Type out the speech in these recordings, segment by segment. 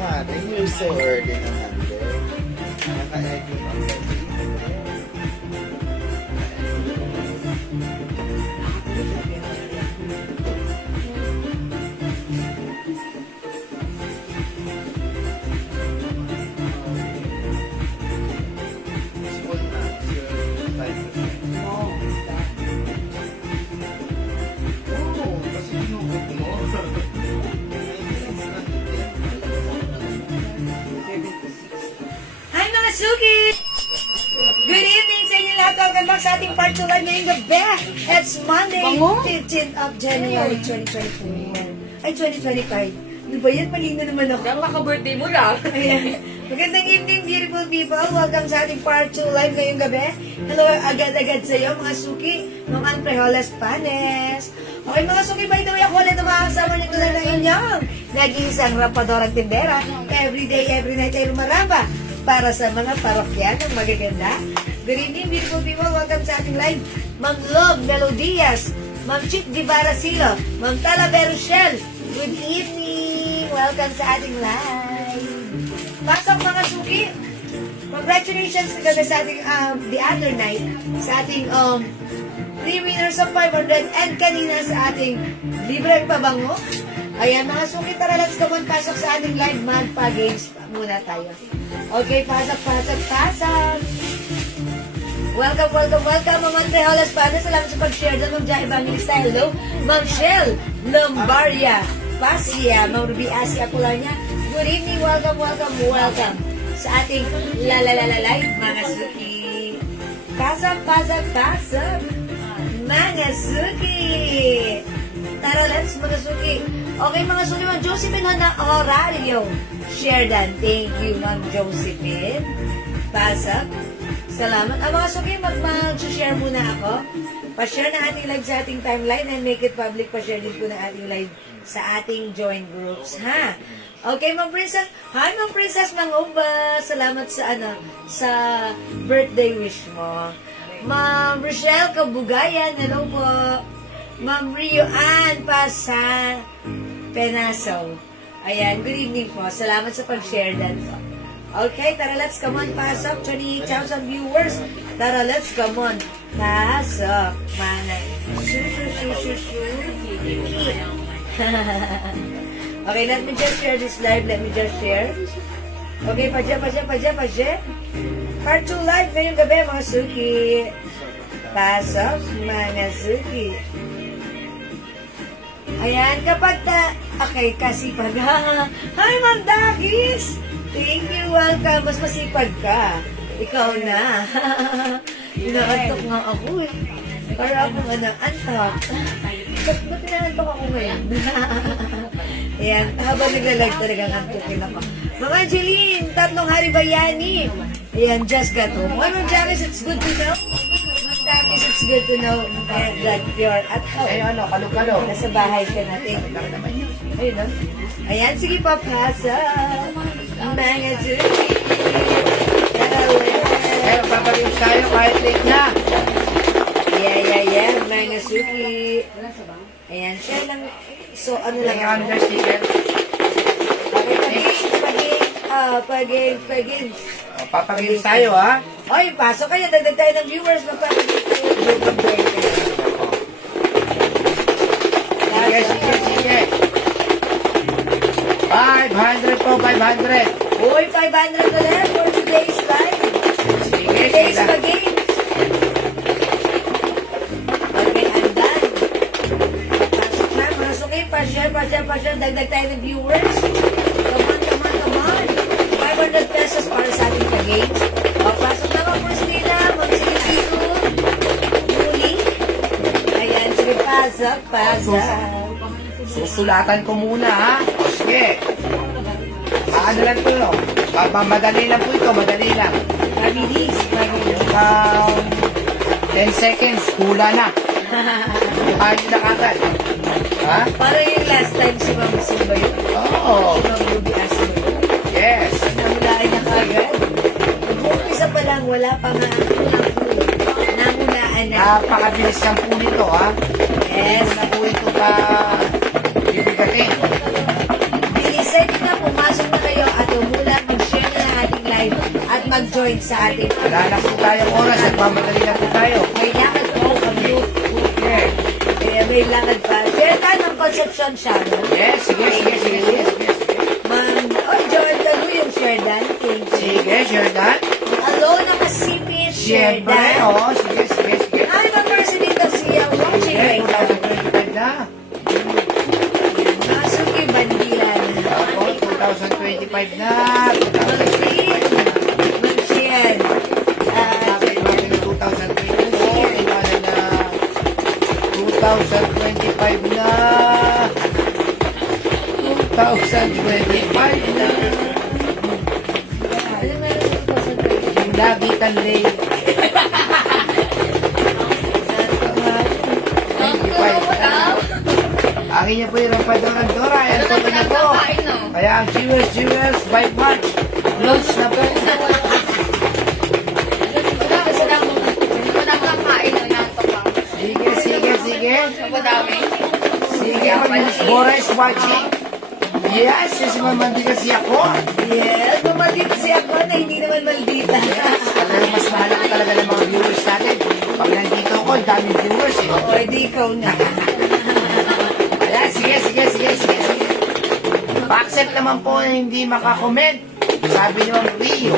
kumare. You're so early naman din. Naka-edit ang school na. Your time to shine. Oo, kasi ginugot mo. Hi mga Suki! Good evening sa inyo lahat. Welcome back sa ating part 2 live ngayong gabi. It's Monday, 15th of January 2024. Ay, 2025. Ano ba yan? Malino naman ako. Ang maka-birthday mo lang. Ayan. Magandang evening, beautiful people. Welcome sa ating part 2 live ngayong gabi. Hello agad-agad sa iyo, mga Suki. Mga Anprejoles Panes. Okay, mga Suki, by the way, ako ulit ang makakasama nyo tunay ng inyong nag-iisang rapadorang tindera. Every day, every night ay lumaramba para sa mga parokyan ng magaganda. Good evening, beautiful people. Welcome sa ating live. Ma'am Love Melodias, Ma'am Chick Guevara Silo, Ma'am Talavero Shell. Good evening. Welcome sa ating live. Pasok mga Suki. Congratulations na gabi sa ating the other night sa ating 3 winners of 500 and kanina sa ating libreng pabango. Ayan mga Suki, tara let's go on. Pasok sa ating live magpa-games muna tayo. Okay, pasok. Welcome, Ma'am Anprejoles Panes. Salamat sa pag-share doon, Ma'am Jai Evangelista. Hello, Ma'am Shell Lombardia Pasia, Ma'am Ruby Asia Kulanya. Good evening, welcome sa ating live mga Suki. Pasok, mga Suki. Tara, let's mga Suki. Okay, mga Suki, Ma'am Josephine na Horario. Share dan. Thank you, Ma'am Josephine. Pasok. Salamat. Mga Suki, mag-share muna ako. Pa-share na ating live sa ating timeline and make it public. Pa-share din po na ating live sa ating join groups, ha? Okay, Ma'am Princess. Hi, Ma'am Princess Manguba. Salamat sa birthday wish mo. Ma'am Rochelle Kabugayan. Hello po. Ma'am Rio Ann Pasa Penaso. Ayan, good evening po. Salamat sa pag-share dan po. Okay, tara, let's come on. Pasok. 28,000 viewers. Tara, let's come on. Pasok. Mga Okay, let me just share this live. Let me just share. Okay, pa-share. Part 2 live ngayong gabi, mga Suki. Pasok, mga Suki. Ayan, kapag okay, kasipag. Hi, Ma'am Dakis! Thank you, welcome. Mas masipag ka. Ikaw na. Inaantok nga ako eh. Para akong antok. Ba't inaantok ako ngayon? Ayan, habang naglalag talagang antukin ako. Mga Angeline, 3 hari bayani. Ayan, just got home. Ma'am Janice, it's good to know. Janice, it's good to know that you're at home. Ayun, kalog-kalog. Nasa bahay ka natin. Ayun, no? Ayan, sige pa, pasa. Mga Suki. Pero babalik tayo kahit late na. Yeah. Mga Suki. Ayan, share lang. So, ano lang. Yung under sticker. Pagin. Papagin tayo, ha? Oy, pasok kayo. Dagdag tayo ng viewers. Magpapagin Sige. 500 po, 500. Uy, 500 ulit for today's live. Sige, Today's sila. pag-game. Okay, I'm done. Pasok na, mga Suki. Pa-share. Dagdag tayo ng viewers. Come on. 500 pesos para sa ating pag-game. Pasok na mga Christina. Mag-sige muli. Ayan, sige, pasok. Susulatan ko muna, ha? O, sige. Ano lang to, no? Madali lang po ito, madali lang. Mabilis. 10 seconds, hula na. Kaya na kagad. Ha? Para yung last time si Ma'am Simba yun. Oo. Si Ma'am Ruby Asin yun. Yes. Namulaan niya kagad. Isa pa lang, wala pa nga. Namulaan na. Napakabilis ng po nito, ha? Yes. Na po ito ka bibigatin. Bilisan nyo na, pumasok na kayo points sa ating Wala na po tayong oras. Nagmamadali na po tayo. may lakad po kami. Okay. Kaya may lakad pa. Share tayo ng Concepcion Sharon. Yes, sige, sige, sige, sige, sige. Ma'am, oh, Jordan, mo yung share dan. Thank you. Sige, Jordan. Hello, nakasipin, share Siyempre, dan. oo. Sige, sige, sige. Ay, mga person dito siya watching Sige, right now. 2025 na. Masuki Bandila na. Ako, 2025 na. 2025 Mag-share. Mag-share. Ah, na. 2024. Iwanan na. 2025 na. 2025 na. alam mo yung 2020. Yung Lagitan Lay. 25. Akin niya po yung Rampador Dora. Ayan po na po. Kaya ang Jewels by March. Close na po. Sige, sige, sige. Sige, Miss Bora is watching. Yes, yes, mamandita siya ako. Yes, maldita siya ako na hindi naman maldita. Alam, mas mahal ko talaga ng mga viewers natin. Pag nandito ako, ang daming viewers eh. O, hindi ikaw na. Ayan, sige, sige, sige, sige, sige. Pa-accept naman po na hindi makakomment. Sabi niyo ang Rio.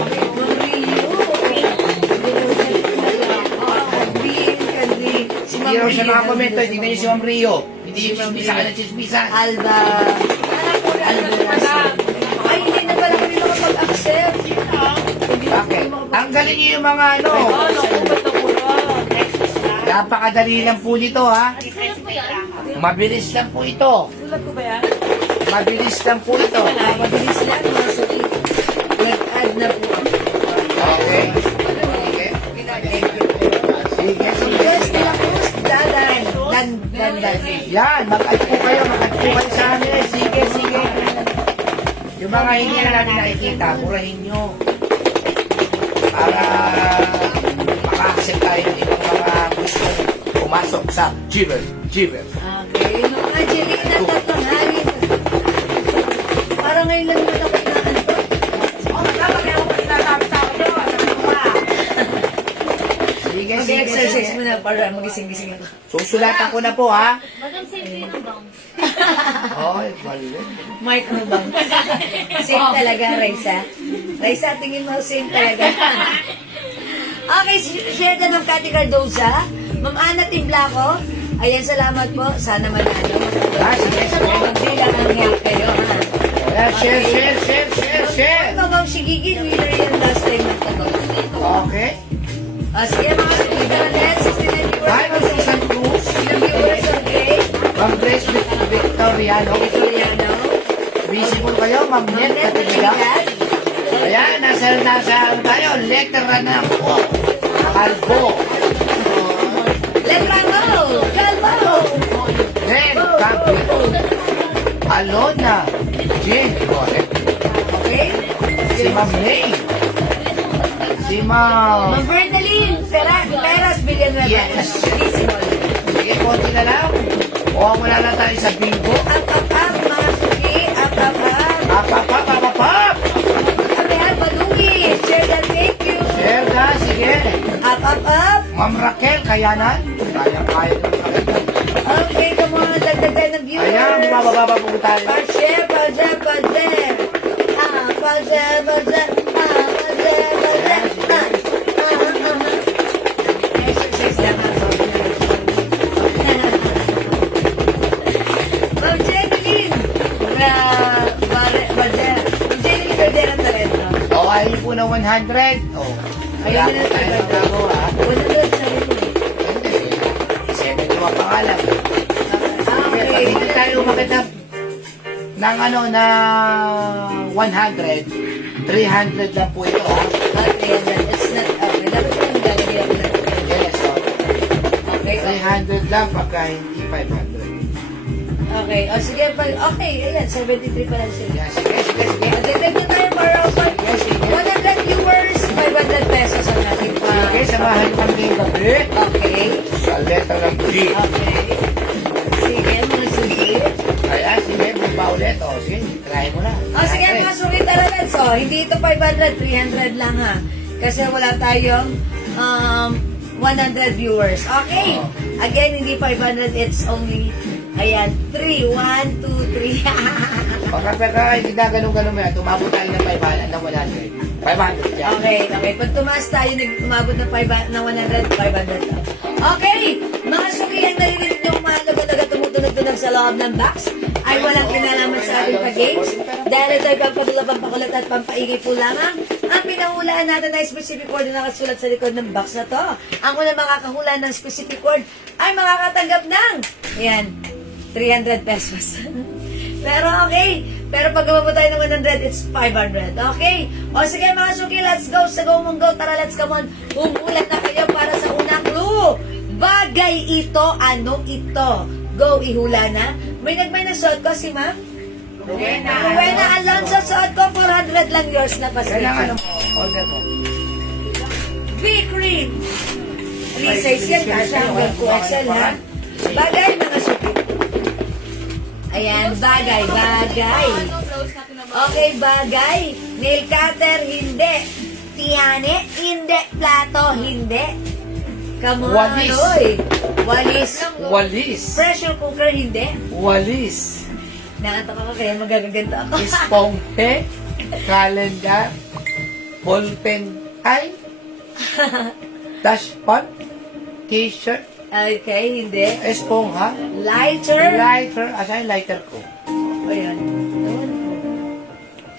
Hindi raw siya makakomment. Tingnan niyo si Ma'am Rio. Hindi yung chismisa ka ng chismisa. Alba. Ay, hindi na pala kami makapag-accept. Bakit? Ang galing niyo yung mga ano. Napakadali lang po nito ha. Mabilis lang po ito. Mabilis lang po ito. Mabilis lang, mga suki. Nag-add na po. Okay. Sige. Sige, sige. Yes, nila Cruz, Dadan. Dandan. Yan, mag-add po kayo sa amin. Sige, sige. Yung mga hindi na natin nakikita, burahin nyo. Para maka-accept tayo ng ibang mga gusto pumasok sa Jewels. Okay, nung Angelina Tatangarin. Parang ngayon lang naman ako inaanto. Sige, sige, Mag-exercise sige. mo na para magising-gising ako. Susulatan ko na po, ha? Madam, safety ng bang? Oy, mali. Microbank. Same talaga, Raisa. Raisa, tingin mo, same talaga. Okay, share na ng Cathy Cardoza. Ma'am Ana Timblako. Ayan, salamat po. Sana manalo. Ah, sige, sige. Magbilang ang yak kayo, ha? Ayan, share. Ito, Ma'am Shigigin, winner yan last time na ito. Okay. Sige, mga Sumidaran, 69 Bye, viewers. Ma'am Susan Cruz. Ilang viewers ang great. Ma'am Grace Victoriano. Victoriano. Busy po kayo, Ma'am Net Katibigan. Ayan, nasa ano tayo, letter na po. Kalbo. Letramo! Calvo! Then, Kapito. Alona. Jen. Correct. Okay? Si Ma'am May. Si Ma'am. Ma'am Bernaline, Peras Villanueva. Yes. Dismal. Sige, konti na lang. O, wala na tayo sa bingo. Up, mga suki. Up. Apapapapapap. Amehan, Madungi. Share that, thank you. Share na, sige. Up. Ma'am Raquel, kayanan. Kaya. Okay, come on, dagdagan ng viewers. Ayan, bababa po tayo. Pa-share. Exercise lang ako. Ma'am Jeneline. Ma'am Jeneline Cordera Talento. O, ayun po na 100. O, Ayun na tayo tayo. nagawa. Wala doon sa rin. Siyempre, yung mga pangalan. Pag Okay. hindi tayo makita ng ano na 100, 300 lang po ito ha. Okay, it's not, okay, dapat ko yung gagawin ako na. Yes, o. Okay, 300 lang pagka hindi 500. okay. O sige, okay, ayan, 73 pa lang sila. Yan, sige. Dagdag na tayo para upad. Yes, sige. 100 viewers, 500 pesos ang ating pa. Okay, samahan kami gabi Okay. sa letter ng G. Okay. Sige, mga sugi. Kaya, sige, bumba ulit. O, sige, try mo na. O sige, mga sugi talaga. So, hindi ito 500, 300 lang ha. Kasi wala tayong 100 viewers. Okay. Again, hindi 500. It's only, ayan, 3. 1, 2, 3. Pagka ginaganon-ganon mo yan, tumabot tayo ng 500 ng 100. 500 yan. Okay, okay. Pag tumaas tayo, umabot ng 100, 500. Okay, mga suki, ang naririnig nyo mga laga-laga tumutunog-tunog sa loob ng box ay walang kinalaman sa ating pag-games. Dahil ito ay pampadulo, pampakulat at pampaingay po lamang. Ang pinahulaan natin ay specific word na nakasulat sa likod ng box na to. Ang unang makakahula ng specific word ay makakatanggap ng, ayan, 300 pesos. Pero okay. Pero pag umabot tayo ng 100, it's 500. Okay? O sige mga suki, let's go. Sa go mong go. Tara, let's come on. Humulat na kayo para sa unang clue. Bagay ito. Ano ito? Go, ihula na. May nagmay na suot ko si ma'am? Rowena Alonso, suot ko. 400 lang yours na pasensya. Kailangan mo, order mo. B-cream. 3 size yan. Kasi hanggang 2XL ha. Bagay mga suki. Ayan, bagay, bagay. Okay, bagay. Nail cutter, hindi. Tiyane, hindi. Plato, hindi. Come on, Walis. oy. Walis. Walis. Pressure cooker, hindi. Walis. Nakatak ako kaya magagaganto ako. Esponghe. Calendar. Ballpen. Ay. Dashpan. T-shirt. Okay, hindi. Espongha. Lighter. Lighter. Asa yung lighter ko? Ayan.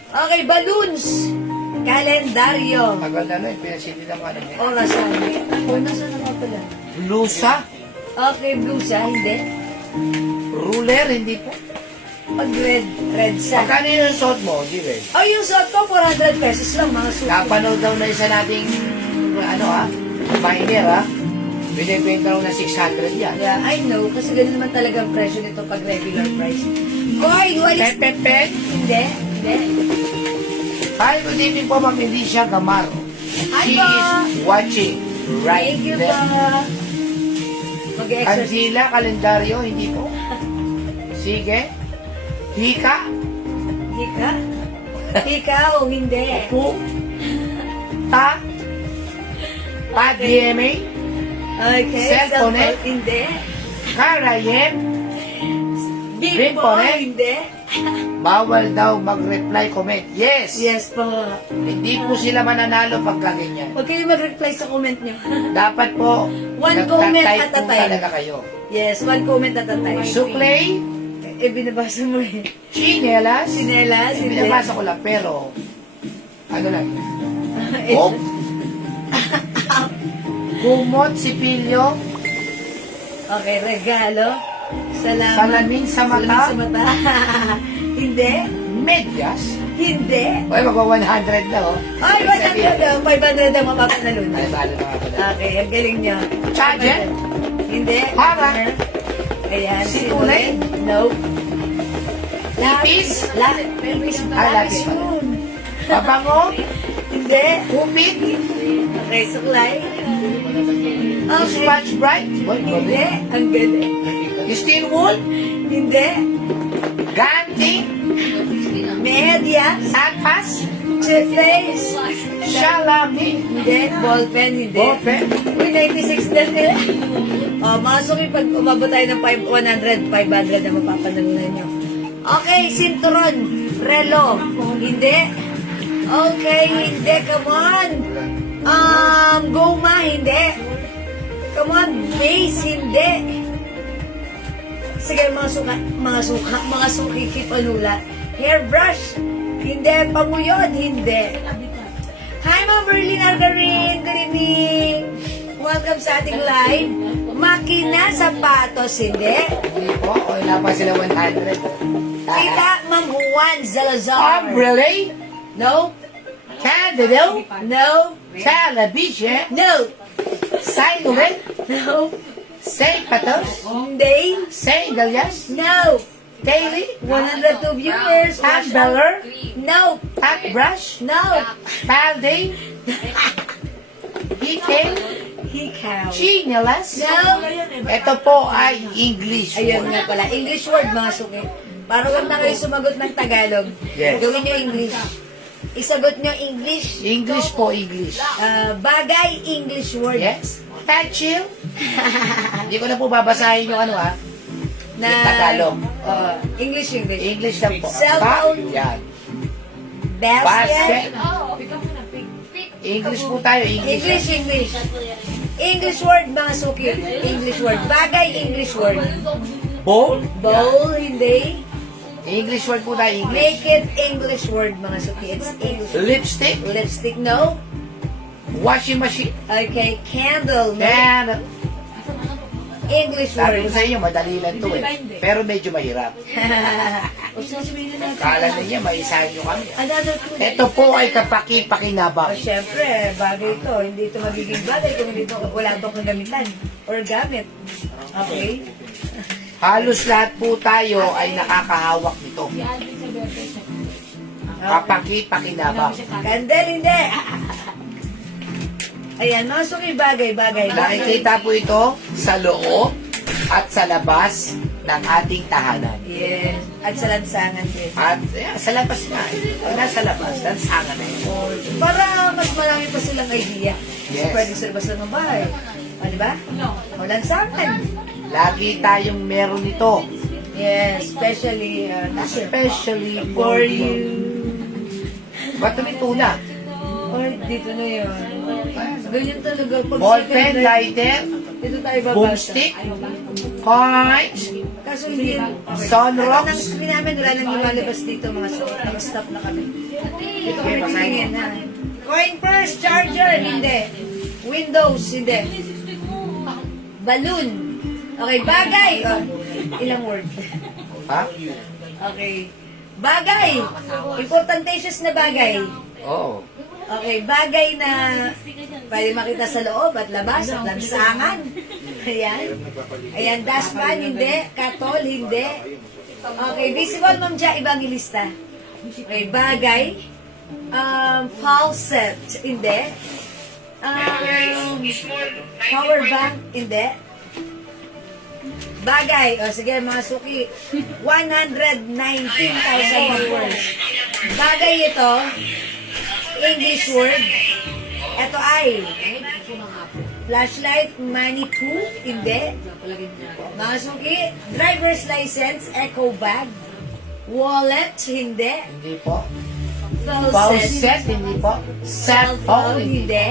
Okay, balloons. Kalendaryo. Tagal na lang. Pinasili ng ano niya. Orasan. Oh, nasa na nga pala? Blusa. Okay, blue siya, hindi. Ruler. Hindi po. Pag red, red siya. Magkano yung suot mo? Di ba? Oh, yung suot ko, 400 pesos lang, mga suot. Napanood daw na isa nating miner binibenta raw na 600 yan. Yeah, I know, kasi ganun naman talaga ang presyo nito pag regular price. Koy, walis. Pen. Hindi, hindi. Hi, good evening po, Ma'am Alicia Gamaro. Hi She po. is watching right Thank you there. pa. Mag-exercise. Angela, kalendaryo, hindi po. Sige. Hika. Hika? Ikaw, hindi. Po. Ta. DMA. Okay, Cellphone, eh? hindi. Karayen. Bimbo, Bimbo, eh? hindi. Bawal daw mag-reply comment. Yes. Yes po. Hindi po sila mananalo pagka ganyan. Huwag kayo mag-reply sa comment nyo. Dapat po, One comment nagtatype at a po time. talaga kayo. Yes, one comment at a time. Suklay, Binabasa mo eh. chinelas, Sinelas, hindi. binabasa ko lang, pero, ano lang, oh, kumot, sipilyo, Okay, regalo. Salamat. salamin sa mata, Salamin sa mata. Hindi. medyas, Hindi. okay, magwa 100 na, oh. Ay, 100 500 ang mapapanalunan. Ay, bala na nga pala. Okay, ang galing niya. Charger? Hindi. Hammer? Ayan. Situlay? No. Lapis? Lapis. Lapis pala. yun. Pabango, Hindi. kupit, Okay, suklay. Okay. scratch bright, Hindi. Ang galing. steel wool, Hindi. ganti, Medyas. agpas, Toothpaste. shalami, Hindi. Ballpen. Hindi. ballpen, Uy, 96 na nila. Masok yung pag umabot tayo ng 100, 500 na mapapanalunan nyo. Okay, sinturon. Relo. Hindi. Okay, hindi. Come on. Goma. Hindi. Come on. Base. Hindi. Sige, mga suki panula. Hairbrush. Hindi. Panguyod. Hindi. Hi, Ma'am Berlin Algarin. Good evening. Welcome sa ating live. Makina, sapatos, hindi. hindi po, o wala pa sila 100. Kita, Ma'am Juan Salazar. Umbrella, No. candle, No. television, No. silhouette, No. zapatos, Hindi. sandalias, No. daily, 102 viewers. umbrella, No. toothbrush, No. palde, hiking, Hikaw. chinelas. No. Ito po ay English Ayun word. nga pala. English word, mga suki. Para huwag na kayo sumagot ng Tagalog. Yes. Gawin nyo English. Isagot nyo English. English po, English. Bagay, English word. Yes? Pencil? Hindi ko na po babasahin yung ano yung Tagalog. English. English lang po. Cellphone. Yan. Basket. English po tayo, English. English word, mga suki. English word. Bagay, English word. Bowl? Bowl, hindi. English word po tayo, English. Make it English word, mga suki. It's English. Lipstick? Lipstick, no. Washing machine? Okay, candle, no. And, English sabi ko word. sa inyo, madali lang to Pero medyo mahirap. O, sasabihin na natin. Kala na niya, maisahin nyo kami. Another clue. Ito po ay kapaki-pakinabang. Siyempre, bagay ito. Hindi ito magiging bagay kung hindi ito, wala itong kagamitan or gamit. Okay? Halos lahat po tayo ay nakakahawak nito. Kapaki-pakinabang. Candle, hindi. Ayan, mga suki, bagay. Nakikita po ito sa loob at sa labas ng ating tahanan. Yes. At sa lansangan din. At sa labas nga. Nasa labas, lansangan na yun. Para mas marami pa silang idea. Yes. Pwede sa labas ng bahay. O, di ba? O, lansangan. Lagi tayong meron nito. Yes, especially For you. Ba't may tuna? Or dito na yun. Ganyan talaga. Pag Ballpen, secret, lighter, dito tayo babasa. boomstick, coins, Kaso hindi. sunrocks. Ang screen namin, wala nang lumalabas dito mga suki. Nag-stop na kami. Dito kami tingin na. Coin purse, charger, hindi. Windows, hindi. Balloon. Okay, bagay. Oh, ilang word? Ha? Okay. Bagay. Importantatious na bagay. Oo. Okay, bagay na pwede makita sa loob at labas at lansangan. Ayan. Ayan, dustpan, hindi. Katol, hindi. Okay, visible, Ma'am Ja, ibang ilista. Okay, bagay. Faucet, hindi. Power bank, hindi. Bagay, o sige mga suki, 119,000 words. Bagay ito, English word. Ito ay flashlight, money poo, hindi. Mga suki, driver's license, eco bag, wallet, hindi. Hindi po. Faucet, Faucet, hindi po. Cellphone, hindi. hindi.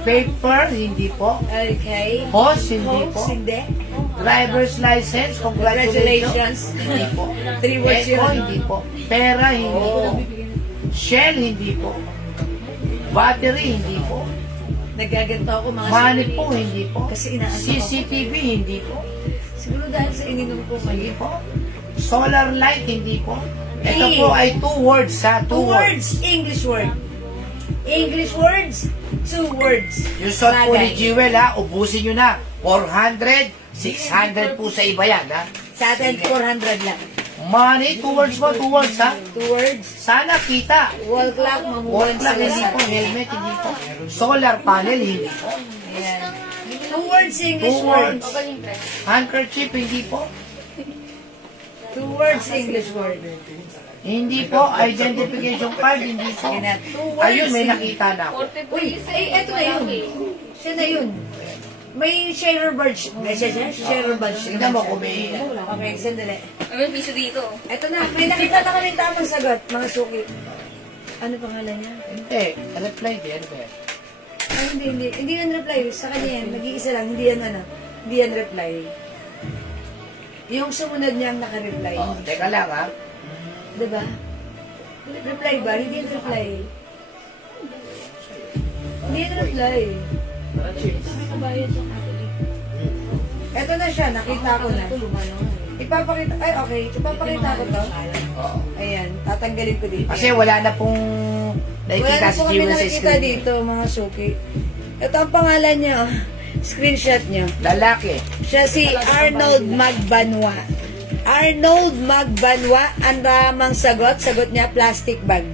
Paper, hindi po. Okay. Hose, hindi po. Hose, hindi. Driver's license, congratulations. Hindi po. 3 words Eco, yun. hindi po. Pera, hindi po. Shell, hindi po. Battery, hindi po. Nagaganto ako mga Money suki. po, hindi po. Kasi inaantok ako. CCTV, hindi po. Siguro dahil sa ininom ko Hindi ngayon. po. Solar light, hindi po. Ito E. po ay 2 words ha. 2 Two words. words, English word. English words, 2 words. Yung shot po ni Bagay. Jewel ha, ubusin nyo na. 400, 600 po sa iba yan ha. Sa atin, 400 lang. Money, 2 words po, 2 words ha. 2 words. Sana kita. Wall clock, Wall mamuhan clock, sila hindi sa... po. Helmet, hindi po. Solar panel, hindi po. Ayan. 2 words, English 2 words. words. Handkerchief, hindi po. 2 words, English word. Hindi po. Identification card, hindi po. Ayan na, 2 words. Ayun, may nakita na ako. Uy, ay, eto na yun. Siya na yun. May sharer badge. May sharer badge. Tignan mo kung may... Okay, sandali. May piso dito. Eto na, may nakita na kami tamang sagot, mga suki. Ano pangalan niya? Hindi. Reply din. Ano ba yan? Ay, hindi. Hindi yan reply. Sa kanya yan. Nag-iisa lang. Hindi yan ano. Hindi yan reply. Yung sumunod niya ang naka-reply. Oh, teka lang ha. Diba? Reply ba? Hindi yan reply. Hindi yan reply. Eto na siya. Nakita ko na. Ipapakita. Ay, okay. Ipapakita ko to. Oo. Ayan. Tatanggalin ko dito. Kasi wala na pong Wala nakikita na si po kami Jewel sa nakikita screen. dito, mga suki. Ito ang pangalan niya. Screenshot niya. Lalaki. Siya si Arnold Magbanwa. Arnold Magbanwa, ang tamang sagot. Sagot niya, plastic bag.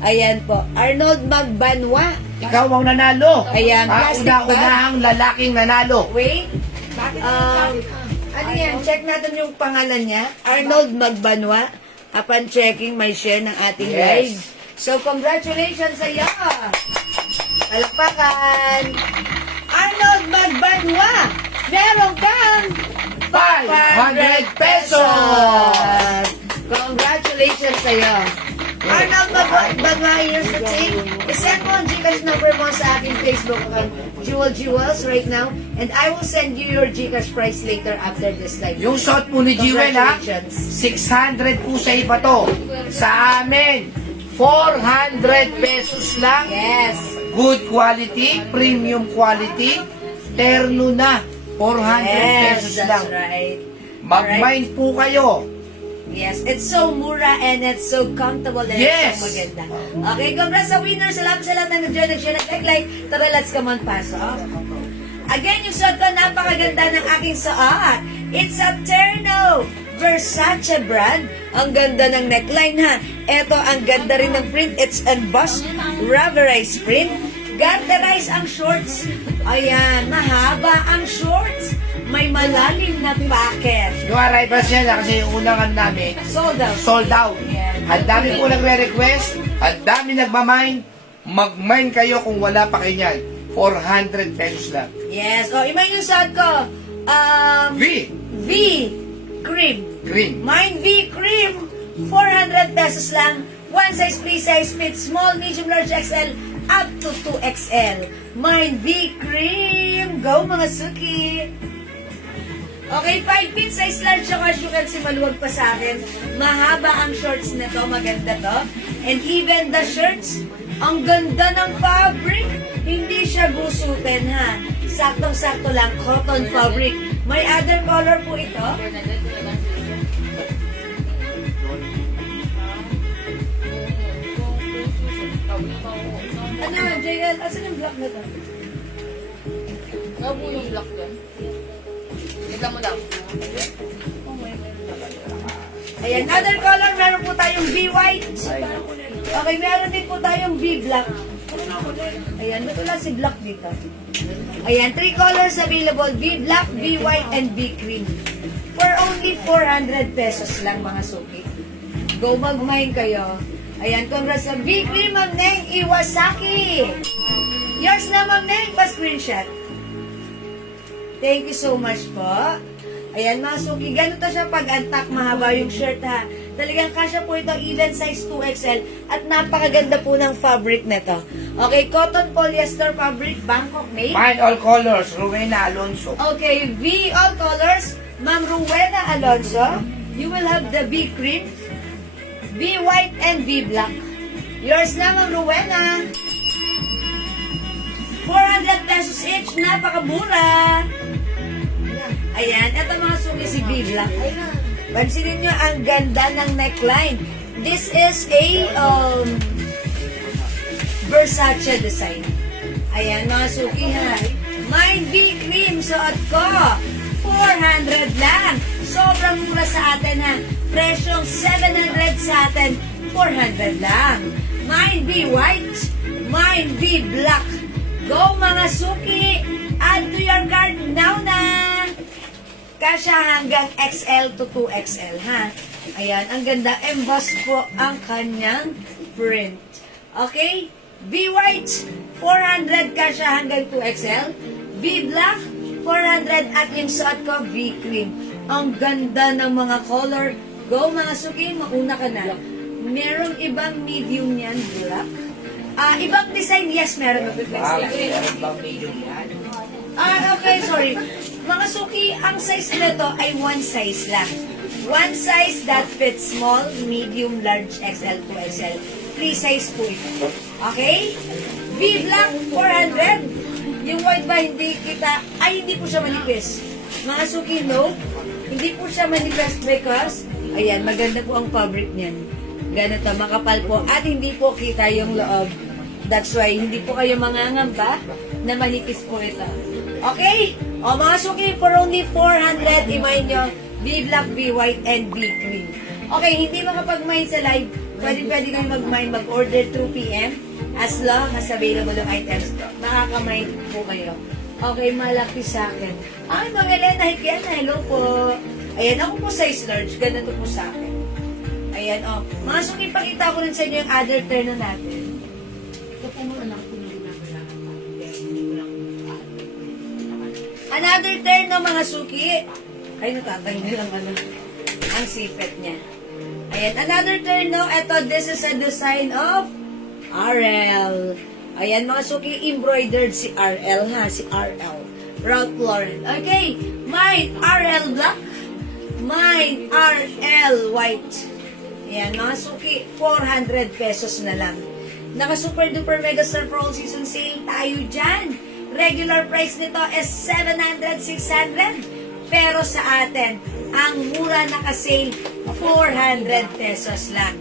Ayan po. Arnold Magbanwa. Ikaw ang nanalo. Ayan, plastic bag. Una-unahang lalaking nanalo. Wait. Ano yan? Check natin yung pangalan niya. Arnold Magbanwa. Upon checking, may share ng ating Yes. live. So, congratulations sa iyo. Palakpakan. Arnold Magbanwa, meron kang 500 pesos! Congratulations sa iyo. Arnold Magbanwa, here's the thing. I-send mo ang Gcash number mo sa aking Facebook account, Jewels right now, and I will send you your Gcash price later after this live. Yung shot po ni Jewel ha, Congratulations. 600 po sa iba to. Sa amin, 400 pesos lang. Yes. Good quality, premium quality, terno na. 400 pesos Yes, lang. that's right. Mag-mind po kayo. Yes, it's so mura and it's so comfortable and Yes. it's so maganda. Okay, congrats sa winner. Salamat sa lahat na nag-join, nag-share, nag-like. Tara, let's come on, pasok. Again, yung suot ko, napakaganda ng aking suot. It's a Terno Versace brand. Ang ganda ng neckline, ha. Ito, ang ganda rin ng print. It's embossed rubberized print. Garterized ang shorts. Ayan, mahaba ang shorts. May malalim na pocket. Yung arrivals niya na kasi yung unang ano namin, Sold out. sold out. Yeah. Ang dami po nagre-request, ang dami nagmamine. Mag-mine kayo kung wala pa kayo niyan. 400 pesos lang. Yes. O, imay yung suot ko. V. V. Cream. Green. Mine V Cream. 400 pesos lang. One size, free size, fit small, medium, large, XL, up to 2XL. Mine V Cream. Go mga suki. Okay, 5 feet size large ako. As you can see, maluwag pa sa akin. Mahaba ang shorts na to. Maganda to. And even the shirts, ang ganda ng fabric. Hindi siya gusutin, ha. Saktong-sakto lang. Cotton fabric. May other color po ito. Ano, JL? Asan yung black na to? Nga po yung black doon. Tignan mo lang. Ayan, other color, meron po tayong B-white. Okay, meron din po tayong B-black. Ayan, ba't wala si black dito? Ayan, 3 colors available, B-black, B-white, and B-cream. For only 400 pesos lang mga suki. Go mag-mine kayo. Ayan, congrats sa B-cream, Ma'am Neng Iwasaki. Yours na, Ma'am Neng, pa-screenshot. Thank you so much po. Ayan mga suki, ganito siya pag-antak, mahaba yung shirt ha. Talagang kasya po ito, even size 2XL at napakaganda po ng fabric nito. Okay, cotton polyester fabric, Bangkok made. Mine all colors, Rowena Alonso. Okay, V all colors, Ma'am Rowena Alonso. You will have the B cream, B white, and B black. Yours na, Ma'am Rowena. 400 pesos each, napakamura. Ayan, eto mga suki si B-Black. Pansinin nyo, ang ganda ng neckline. This is a Versace design. Ayan mga suki ha. Mine B-Cream, suot ko. 400 lang. Sobrang mura sa atin ha. Presyong 700 sa atin, 400 lang. Mine B-White, mine B-Black. Go mga suki! Add to your cart now na! Kasya hanggang XL to 2XL, ha? Ayan, ang ganda. Embossed po ang kanyang print. Okay? B-white, 400 kasya hanggang 2XL. B-black, 400 at yung suot ko, B-cream. Ang ganda ng mga color. Go mga suki, mauna ka na. Merong ibang medium yan, black. Ibang design, yes, meron. Okay, sorry. Mga suki, ang size nito ay one size lang. One size that fits small, medium, large, XL, 2XL. 3 size po ito. Okay? B-black, 400. Yung white ba, hindi po siya manipis. Mga suki, no? Hindi po siya manipis because, ayan, maganda po ang fabric niyan. Ganito, makapal po. At hindi po kita yung loob. That's why, hindi po kayo mangangamba na manipis po ito. Okay? O mga suki, for only 400, i-mine nyo, B-black, B-white, and B-green. Okay, hindi makapag-mine sa live. Pwede kayo mag-mine, mag-order 2 p.m. As long as available yung items, makaka-mine po kayo. Okay, malaki sa akin. Ay, mga Elena, hello po. Ayan, ako po size large. Ganito po sa akin. Ayan, oh. Mga suki, pakita ko rin sa inyo yung other terno natin. Ito po mo anak ko na ginagalaan pa. Hindi ko lang Another terno, mga suki. Ay, natatanggal lang ano. Ang sipet niya. Ayan, another terno. Ito, this is a design of RL. Ayan, mga suki, embroidered si RL, ha? Si RL. Ralph Lauren. Okay, mine, RL black. Mine, RL white. Ayan, mga suki, 400 pesos na lang. Naka super duper mega star for all season sale tayo dyan. Regular price nito is 700, 600. Pero sa atin, ang mura naka-sale, 400 pesos lang.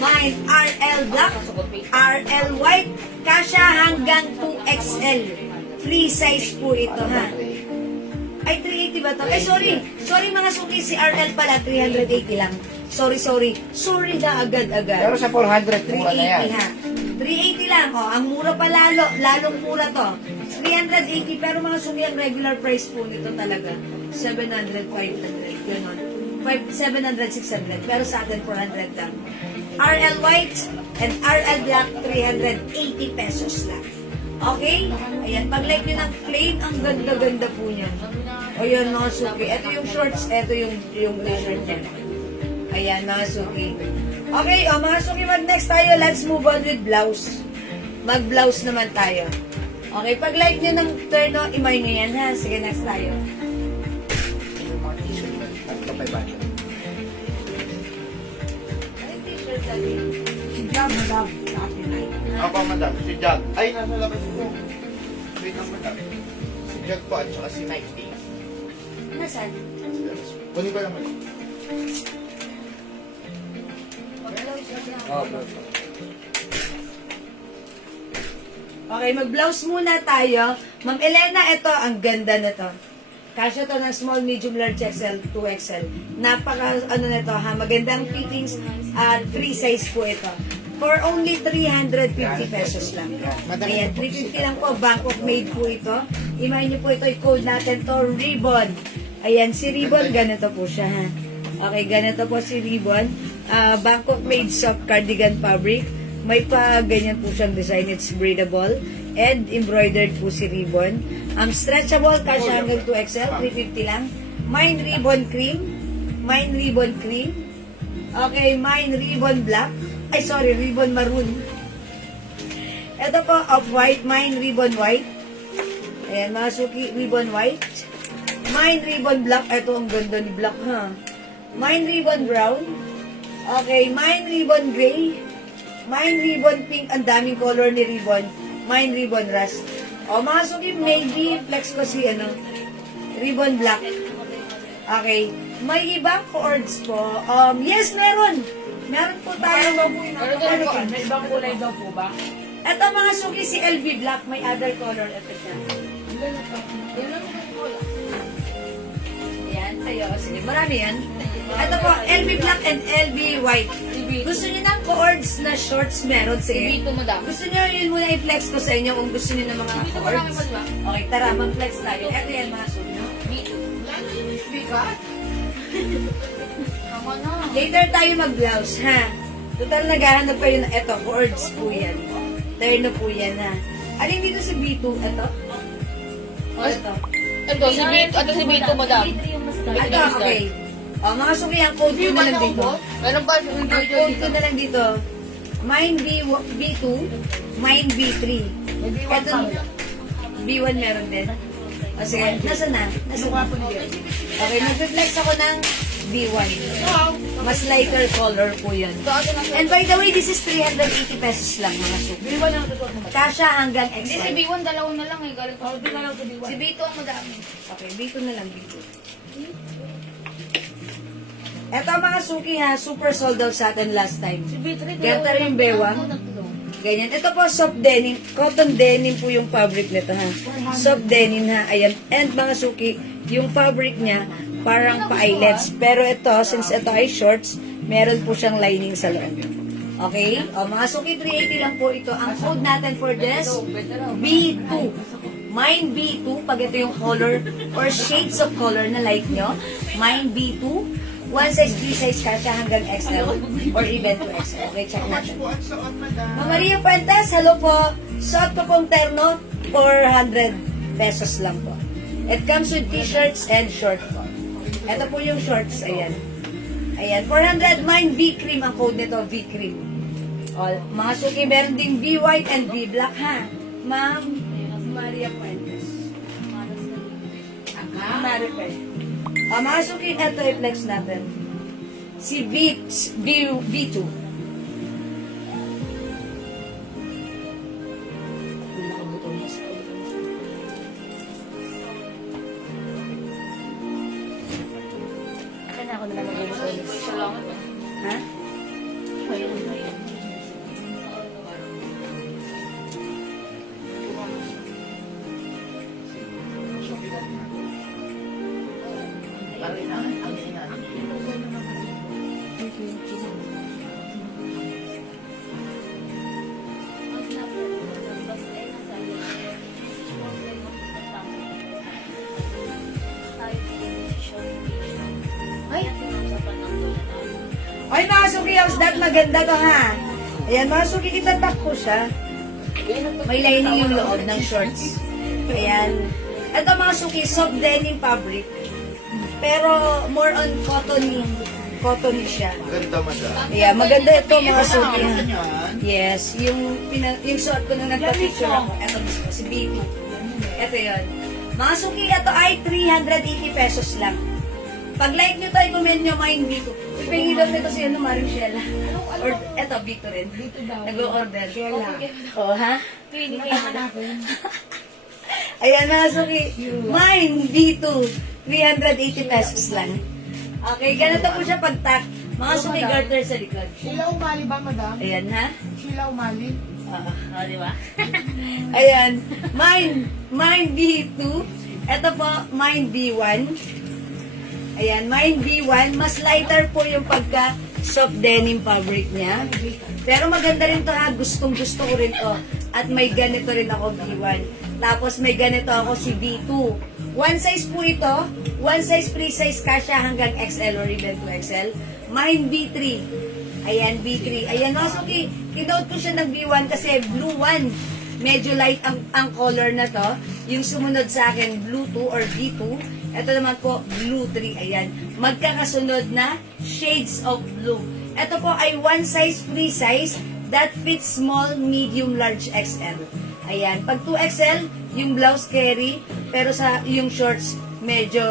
Mine, RL black, RL white, kasya hanggang 2XL. Free size po ito, ha? Ay, 380 ba to? Ay, sorry. Sorry mga suki, si RL pala, 380 lang. Sorry. Sorry na agad-agad. Pero sa 400, mura na yan. 380 ha. 380 lang, oh. Ang mura pa lalong mura to. 380, pero mga suki, ang regular price po nito talaga, 700, 500, gano'n. 700, 600, pero sa atin, 400 lang. RL white and RL black, 380 pesos lang. Okay? Ayan, pag-like nyo ng plain, ang ganda-ganda po niya. O yun, mga suki. Ito yung shorts, ito yung t-shirt niya. Ayan, mga suki. Okay, o mga suki, mag-next tayo. Let's move on with blouse. Mag-blouse naman tayo. Okay, pag-like nyo ng terno, imay nyo yan, ha? Sige, next tayo. Yung mga t-shirt na, tatlo 500. Ay, t-shirt lagi. Si Jam, madam. Sa atin ay. Ako, madam. Si Jag. Ay, nasa labas po. Wait lang, madam. Si Jag po at saka si Nike. Nasaan? Kunin ko naman. Oh, Okay, mag-blouse muna tayo. Ma'am Elena, ito, ang ganda na to. Kasya to ng small, medium, large, XL, 2XL. Napaka, nito ha, magandang fittings at free size po ito. For only 350 pesos lang. Ayan, 350 lang po. Bangkok made po ito. Imagine niyo po ito, i-code natin to, Ribbon. Ayan, si Ribbon, ganito po siya ha. Okay, ganito po si Ribbon. Bangkok made soft cardigan fabric. May pa ganyan po siyang design. It's breathable and embroidered po si Ribbon. Stretchable, kasya hanggang 2XL, 350 lang. Mine Ribbon Cream. Mine Ribbon Cream. Okay, Mine Ribbon Black. Ay, sorry, Ribbon Maroon. Ito po, Off-White. Mine Ribbon White. Ayan, mga suki, Ribbon White. Mine Ribbon Black. Ito, ang ganda ni Black, ha? Mine Ribbon Brown. Okay, Mine Ribbon Gray. Mine Ribbon Pink. Ang daming color ni Ribbon. Mine Ribbon Rust. O, mga suki, maybe flex ko si, Ribbon Black. Okay. May ibang chords po. Yes, meron. Meron po tayo. May ibang kulay daw po ba? Ito mga suki, si LV Black. May other color. Ito siya. Ayan, tayo. Sige, marami yan. Ito po, LV Black and LV White. Gusto niyo ng chords na shorts meron? Sige. Dito, madam. Gusto niyo yun muna i-flex ko sa inyo kung gusto niyo ng mga Dito marami chords. pa, diba? Okay, tara, mag-flex tayo. Ito yan mga suki. Dito. Bigat. Tama na. Later tayo mag-blouse, ha? Total, naghahanap pa yun. Ito, chords po yan. Terno po yan, ha? Alin dito si B2? Ito? O, ito. Ito, si Bito. Ito si Bito, madam. Ito, okay. O, mga suki, ang code ko na lang dito. Meron pa yung Ang code ko na lang dito. Mine B2, mine B3. Ito, B1 meron din. O, sige, nasa na? Nasa na? Okay, mag-reflex ako ng B1. Mas lighter color po yun. And by the way, this is 380 pesos lang, mga suki. Biwan lang ito. Kasha hanggang Hindi, si XL. B1, dalawa na lang eh. Galing Oh, di na lang ito biwan. Si Bito ang madami. Okay, B2 na lang, B2. Eto mga suki ha, super sold out sa atin last time. Si Bito rin. Ganda rin yung bewang. Ganyan. Ito po, soft denim. Cotton denim po yung fabric nito ha. Soft denim ha. Ayan. And mga suki, yung fabric niya, parang pa-eyelets. Pero ito, since ito ay shorts, meron po siyang lining sa loob. Okay? O, mga suki, 380 lang po ito. Ang code natin for this, B2. Mine B2, pag ito yung color or shades of color na like nyo. Mine B2. one size, free size kasha hanggang XL or even to XL. Okay, check How much natin. po ang suot, madam? Ma'am Maria Fuentes, hello po. Suot ko pong terno, 400 pesos lang po. It comes with t-shirts and short po. Ito po yung shorts, ayan. Ayan, 400, mine V-cream ang code nito, V-cream. All, mga suki, meron ding V-white and V-black ha. Ma'am Maria Fuentes. Marife. Mga suki, ito i-flex natin. Si V2. Ako na lang mag-ulit. Salamat. Ha? Ay, mga suki, how's that? Maganda to ha. Ayan, mga suki, itatak ko siya. May lining yung loob ng shorts. Ayan. Ito mga suki, soft denim fabric. Pero more on cottony. Cottony siya. Ganda, madam. Ayan, maganda ito mga suki. ha. Yan. Yes, yung suot ko nung nagpa-picture ako. Ito mismo, si B2. Ito yun. Mga suki, ito ay 380 pesos lang. Pag like nyo tayo, comment nyo, mine B2. Ipingi daw nito si Maring Sheila. Or, eto, B2 rin. Nag-o-order. Sheila. Oh, ha? Pwede kayo hanapin. Ayan mga suki. Mine B2. 380 pesos lang. Okay, ganito po siya pag-tack. Mga suki garter sa likod. Sheila Umali ba, madam? Ayan, ha? Sheila Umali? Oo, di ba? Ayan. Mine B2. Ito po, mine B1. Ayan, mine B1. Mas lighter po yung pagka soft denim fabric niya. Pero maganda rin to ha. Gustong gusto ko rin to. At may ganito rin ako B1. Tapos may ganito ako si B2. One size po ito. One size, free size kasha hanggang XL or even to XL. Mine B3. Ayan, B3. Ayan, no, so kinote ko siya ng B1 kasi blue 1. Medyo light ang color na to. Yung sumunod sa akin, blue 2 or B2. Ito naman po, blue 3. Ayan. Magkakasunod na shades of blue. Ito po ay one size, free size that fits small, medium, large, XL. Ayan. Pag 2XL, yung blouse carry, pero sa yung shorts, medyo,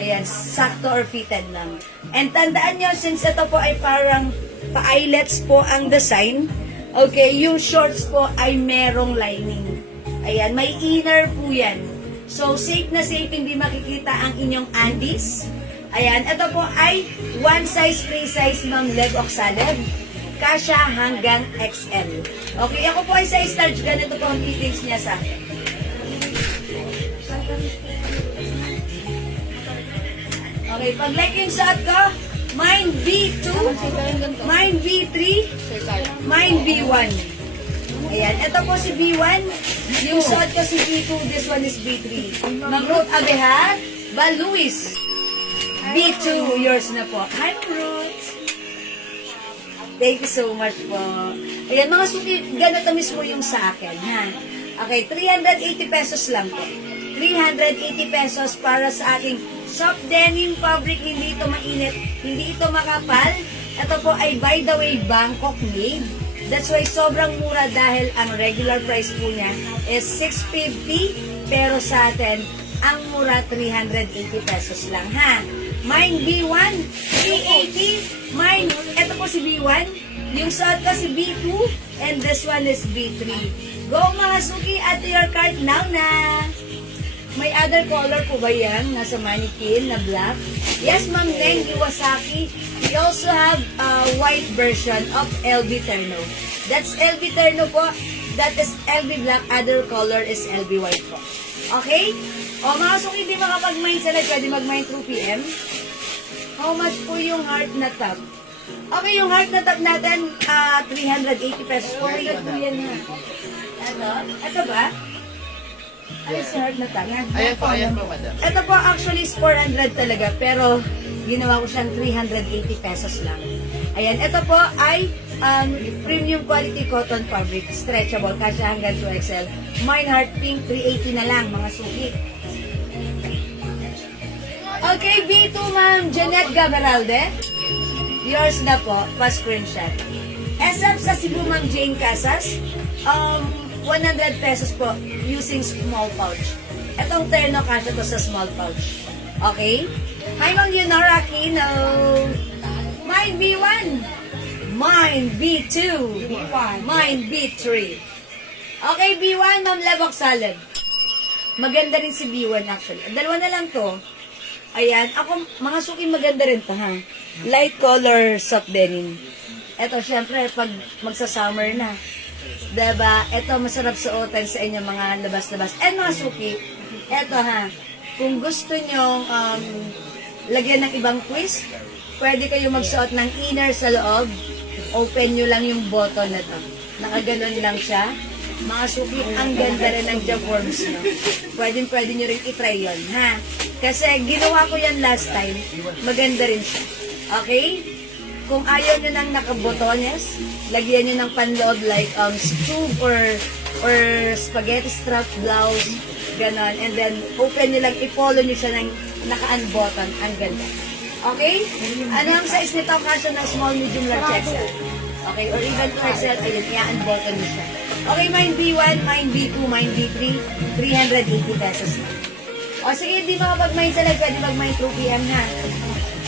ayan, sakto or fitted lang. And tandaan nyo, since ito po ay parang pa-eyelets po ang design, okay, yung shorts po ay merong lining. Ayan, may inner po yan. So, safe na safe, hindi makikita ang inyong undies. Ayan, ito po ay one size, free size ng leg oxalib. Kasha hanggang XL. Okay, ako po ay size large. Ganito po ang fittings niya sa akin. Okay, pag like yung suot ko, mine B2, mine B3, mine B1. Ayan, ito po si B1. Yung suot ko si B2, this one is B3. Mag-Ruth Abeha, Ba Luis. B2, yours na po. Hi, Ruth. Thank you so much po. Ayan, mga suki, ganito mismo yung sa akin, ha? Okay, 380 pesos lang po. 380 pesos para sa aking soft denim fabric. Hindi ito mainit, hindi ito makapal. Ito po ay, by the way, Bangkok made. That's why sobrang mura dahil ang regular price po niya is 650. Pero sa atin, ang mura 380 pesos lang, ha? Mine B1, 380. Mine, ito po si B1. Yung suot ko si B2. And this one is B3. Go mga suki, add to your cart now na. May other color po ba yan? Nasa mannequin na black? Yes, Ma'am Neng Iwasaki. We also have a white version of LB Terno. That's LB Terno po. That is LB black. Other color is LB white po. Okay? O mga suki, di makapag-mine sila. Pwede mag-mine through PM. How much po yung heart na top? Okay, yung heart na top natin, 380 pesos. Okay, po yan ha. Ito ba? Ay, si heart na top. Ayan po, madam. Ito po actually is 400 talaga, pero Ginawa ko siyang 380 pesos lang. Ayan, ito po ay premium quality cotton fabric, stretchable, kasya hanggang 2XL. Mine Heart Pink, 380 na lang, mga suki. Okay, B2, Ma'am Jeanette Gabaralde. Yours na po, pa-screenshot. SF sa Cebu, Ma'am Jane Casas. 100 pesos po, using small pouch. Etong terno, kasya to sa small pouch. Okay? Hi, Ma'am Leonora Aquino. Mine B1. Mine B2. Mine B3. Okay, B1, Ma'am Levok Salad. Maganda rin si B1 actually. Dalawa na lang to. Ayan. Ako, mga suki maganda rin to, ha? Light color soft denim. Ito, syempre, pag magsa-summer na. Diba? Ito, masarap suotan sa inyo mga labas-labas. And mga suki, ito ha, kung gusto nyo lagyan ng ibang twist, pwede kayo magsuot ng inner sa loob. Open nyo lang yung button na to. Nakaganon lang siya. Mga suki, ang ganda rin ng Jaworms nyo. Pwede nyo rin itry yun, ha? Kasi ginawa ko yan last time. Maganda rin siya. Okay? Kung ayaw nyo ng nakabotones, lagyan nyo ng panloob like scoop or spaghetti strap blouse, ganon. And then, open nyo lang, i-follow nyo siya ng naka-unbutton. Ang ganda. Okay? Ano ang size nito? Kasya ng small, medium, large, XL. Okay? Or even 2XL, ayun, i-unbutton nyo siya. Okay, mine B1, mine B2, mine B3, 380 pesos na. O sige, di makapag-mine sa live, pwede mag-mine through PM ha.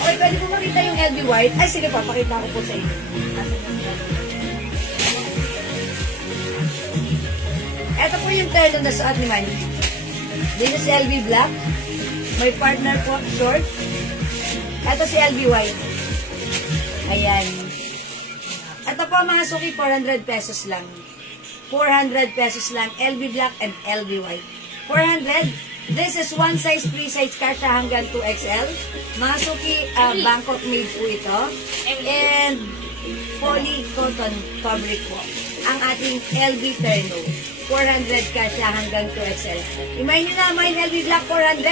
Okay, pwede po makita yung LB White. Ay, sige pa, pakita ko po sa inyo. Ito po yung terno na suot ni Manny. This is LB Black. May partner po, short. Ito si LB White. Ayan. Ito po mga suki, 400 pesos lang. 400 pesos lang, LB Black and LB White. 400. This is one size, 3 size, kasya hanggang 2XL. Mga suki, Bangkok made po ito. And poly cotton fabric po. Ang ating LB Terno. 400 kasya hanggang 2XL. Remind nyo na, mine LB Black 400,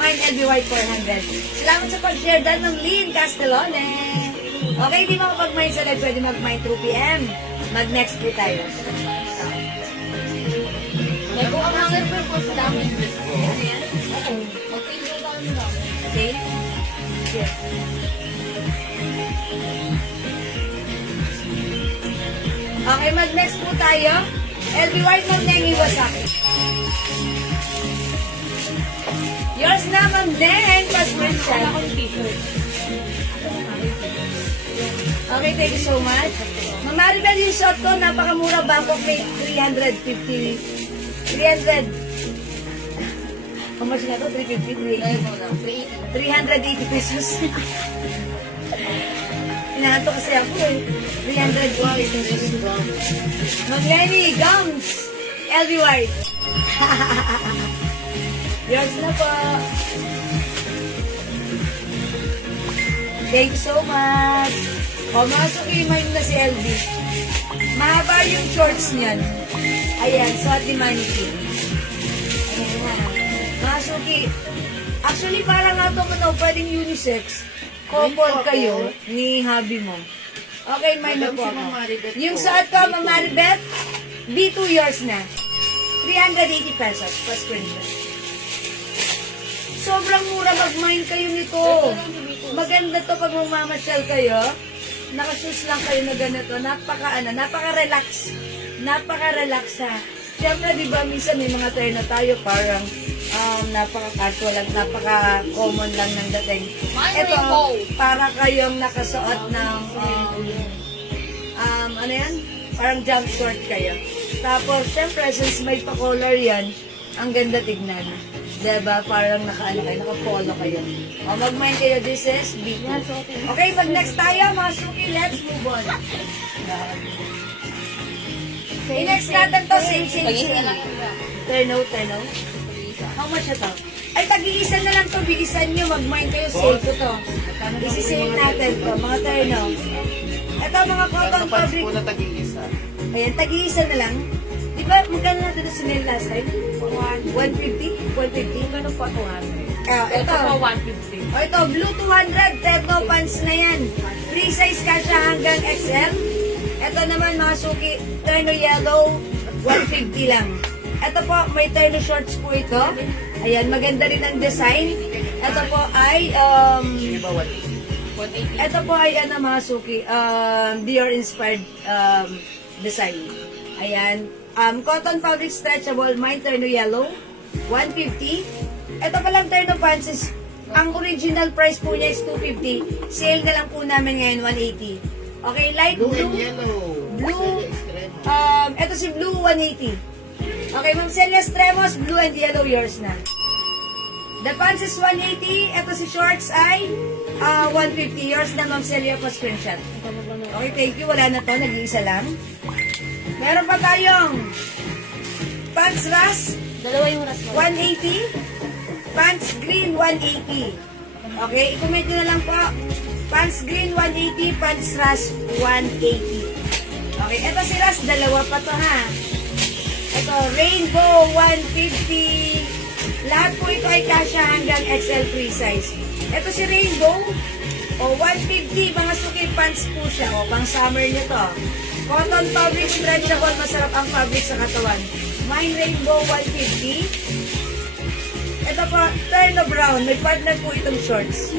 mine LB White 400. Salamat sa pag-share dahil ng Lynn Castellone. Okay, di makapag-mine sa live, pwede mag-mine through PM. Mag-next po tayo. Nag-uamanger po po sa dami. Ano yan? Oo. Mag-pinto lang lang. Okay? Yes. Okay, mag-next po tayo. LB White, Ma'am Neng Iwasaki. Yours na, Ma'am Neng. Passport siya. Ako yung t-shirt. Okay, thank you so much. Ma'am Maribel, yung shot ko, napakamura. Bangkok made 300. How much na to? 350? 380 pesos. Inaanto kasi ako eh. 380 pesos. Ma'am Lenny, gums! LB White. Yours na po. Thank you so much. O, mga suki, mayon na si LB. Mahaba yung shorts niyan. Ayan, suot ni Mannequin. Ayan na. Mga suki, actually, parang nga ito pwedeng unisex. Couple kayo ni hubby mo. Okay, may na po ako. Yung suot ko, Ma'am Maribet, B2 yours na. 380 pesos, pa-screenshot. Sobrang mura mag-mine kayo nito. Maganda to pag mamamasyal kayo. Naka-shoes lang kayo na ganito. Napaka-relax. Napaka-relax ha. Siyempre, di ba, minsan may mga terno tayo parang napaka-casual lang, napaka-common lang ng dating. Ito, para kayong nakasuot ng ano yan? Parang jump short kayo. Tapos, siyempre, since may pa-color yan, ang ganda tignan. Diba? Parang naka-polo kayo. O, mag-mind kayo, this is B. Okay, mag-next tayo, mga suki, let's move on. I-next natin to, same. Terno. How much na to? Ay, tag-iisa na lang to, bilisan nyo, mag-mind kayo, save ko to. Isisave natin to, mga terno. Ito, mga cotton fabric. na tag-iisa. Ayan, tag-iisa na lang. Di ba, magkano natin na sinil last time? 150? 150? Ganun po 200. Ito Ito. po 150. O ito, blue 200, terno pants na yan. Free size ka siya hanggang XL. Ito naman mga suki, terno yellow, 150 lang. Ito po, may terno shorts po ito. Ayan, maganda rin ang design. Ito po ay, Yung iba, 180. ito po ay ano mga suki, Dior inspired design. Ayan, cotton fabric stretchable, mine terno yellow, 150. Ito palang terno pants is, ang original price po niya is 250. Sale na lang po namin ngayon, 180. Okay, light blue and blue. yellow. Blue. Celia Estremo. Ito si blue, 180. Okay, Ma'am Celia Stremos, blue and yellow yours na. The pants is 180. Ito si shorts ay 150. Yours na, Ma'am Celia, po screenshot. Okay, thank you. Wala na to, nag-iisa lang. Meron pa tayong pants ras, Dalawa yung ras mo. 180. Pants green, 180. Okay, i-comment nyo na lang po. Pants green, 180. Pants ras, 180. Okay, eto si ras, dalawa pa to ha. Ito, rainbow, 150. Lahat po ito ay kasya hanggang XL free size. Ito si rainbow, 150. Mga suki pants po siya. Pang summer nyo to. Cotton fabric, stretchable, masarap ang fabric sa katawan. Mine rainbow, 150. Ito po, terno brown. May partner po itong shorts.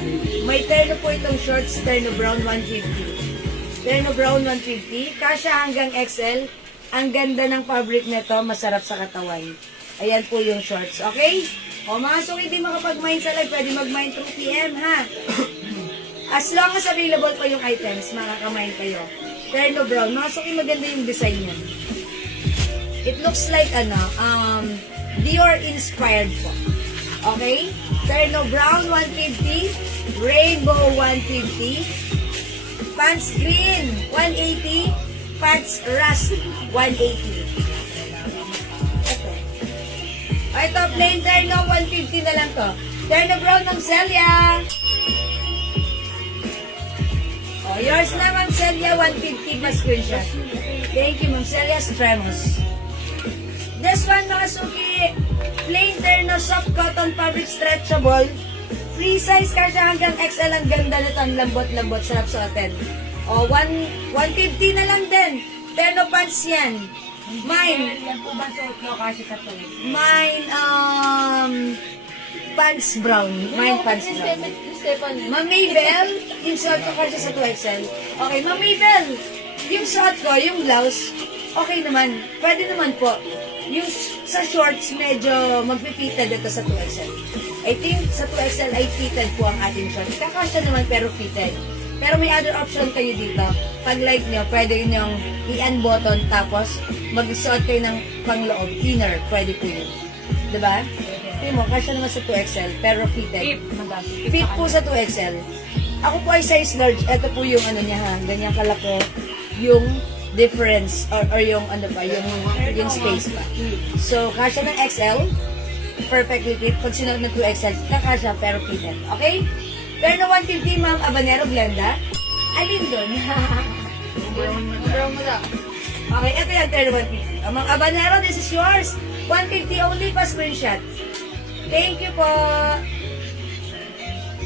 May terno po itong shorts, terno brown, 150. Terno brown, 150. Kasya hanggang XL. Ang ganda ng fabric nito, masarap sa katawan. Ayan po yung shorts, okay? O mga suki, di makapag-mine sa live, pwede mag-mine through PM, ha? As long as available pa yung items, makaka-mine kayo. Terno brown. Mga suki, maganda yung design niya. It looks like, Dior inspired po. Okay? Terno brown, 150. Rainbow, 150. Pants green, 180. Pants rust, 180. Ito, plain terno, 150 na lang to. Terno brown ng Celia. Yours na, Ma'am Celia, 150 pa screenshot. Thank you, Ma'am Celia Stremos. This one, mga suki, plain terno, soft cotton fabric stretchable. Free size ka siya hanggang XL. Ang ganda nito, ang lambot-lambot, sarap sa hotel. 150 na lang din. Terno pants yan. Mine. Yan po ba suot ko kasi sa tuwid? Mine, pants brown. Mine pants brown. Stephanie. Ma'am Maybell, yung suot ko kasi sa 2XL. Okay, Ma'am Maybell, yung suot ko, yung blouse, okay naman. Pwede naman po. Yung sa shorts, medyo magpipited ito sa 2XL. I think sa 2XL ay fitted po ang ating shorts. Kakasya naman pero fitted. Pero may other option kayo dito. Pag like nyo, pwede nyo i-unbutton tapos mag-suot kayo ng pangloob, inner, pwede po yun. Diba? Tingnan mo, kasya naman sa 2XL, pero fitted. Fit po sa 2XL. Ako po ay size large. Ito po yung ano niya ha, ganyan kalaki. Yung difference, or yung ano pa, yung space pa. So, kasya ng XL, perfectly fit. Pag sinuot ng 2XL, kakasya pero fitted. Okay? Pero na 150, Ma'am Abanero Glenda. Alin doon? Brown mo lang. Okay, ito yan, pero 150. Ma'am Abanero, this is yours. 150 only pa screenshot. Thank you po.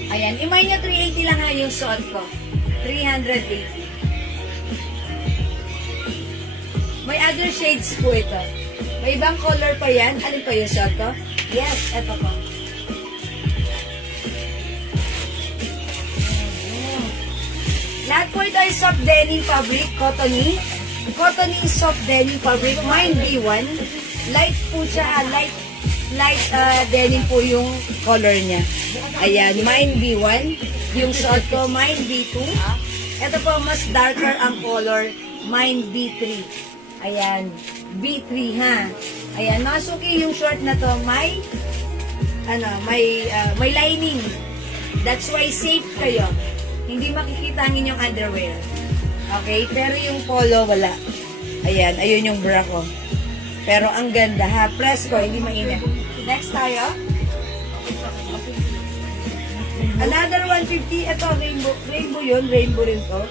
Ayan, imay nyo 380 lang ha yung suot ko. 380. May other shades po ito. May ibang color pa yan. Alin pa yung suot ko? Yes, ito po. Lahat po ito ay soft denim fabric, cottony. Cottony soft denim fabric. Mine B1. Light po siya, light denim po yung color niya. Ayan, mine B1. Yung suot ko, mine B2. Ito po, mas darker ang color, mine B3. Ayan, B3 ha. Ayan, mga suki, yung short na to, may lining. That's why safe kayo. Hindi makikita ang inyong underwear. Okay? Pero yung polo, wala. Ayan, ayun yung bra ko. Pero ang ganda ha. Presko, hindi mainit. Next tayo. Another 150. Ito, rainbow. Rainbow yun. Rainbow rin to.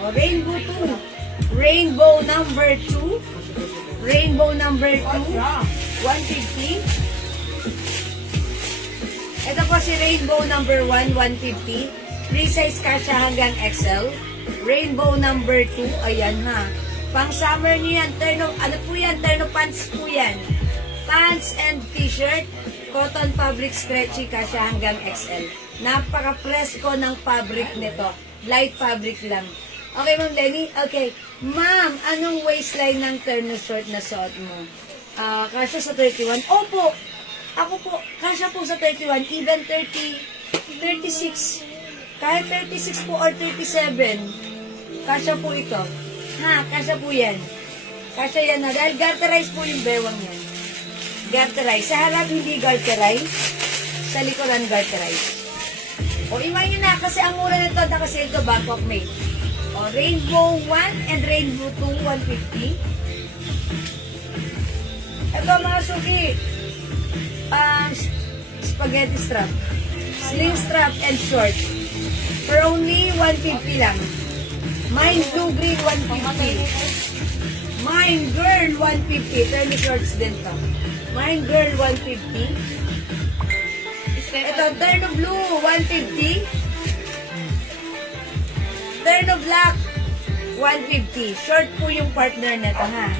O, rainbow 2. Rainbow number 2. Rainbow number 2. 150. Ito po si Rainbow number 1, 150. Free size kasha hanggang XL. Rainbow number 2, ayan ha. Pang summer niyo yan, terno, ano po yan, terno pants po yan. Pants and t-shirt, cotton fabric stretchy kasha hanggang XL. Napaka-presko ng fabric nito. Light fabric lang. Okay, Ma'am Lenny? Okay. Ma'am, anong waistline ng terno short na suot mo? Kasha sa 31? Opo! Ako po, kasha po sa 31, even 30, 36. Kahit 36 po or 37, kasha po ito. Ha, kasha po yan. Kasha yan na. Dahil garterize po yung bewang yan. Garterize. Sa harap hindi garterize. Sa likuran garterize. O, iwan nyo na kasi ang mura nito nakasale ko Bangkok Made. O, Rainbow 1 and Rainbow 2, 150. Ito mga suki. Spaghetti strap. Sling strap and short. For only 150 lang. Mine blue green 150. Mine girl 150. Terno shorts din to. Mine girl 150. Ito, terno blue 150. Terno black 150. Short po yung partner nito ha.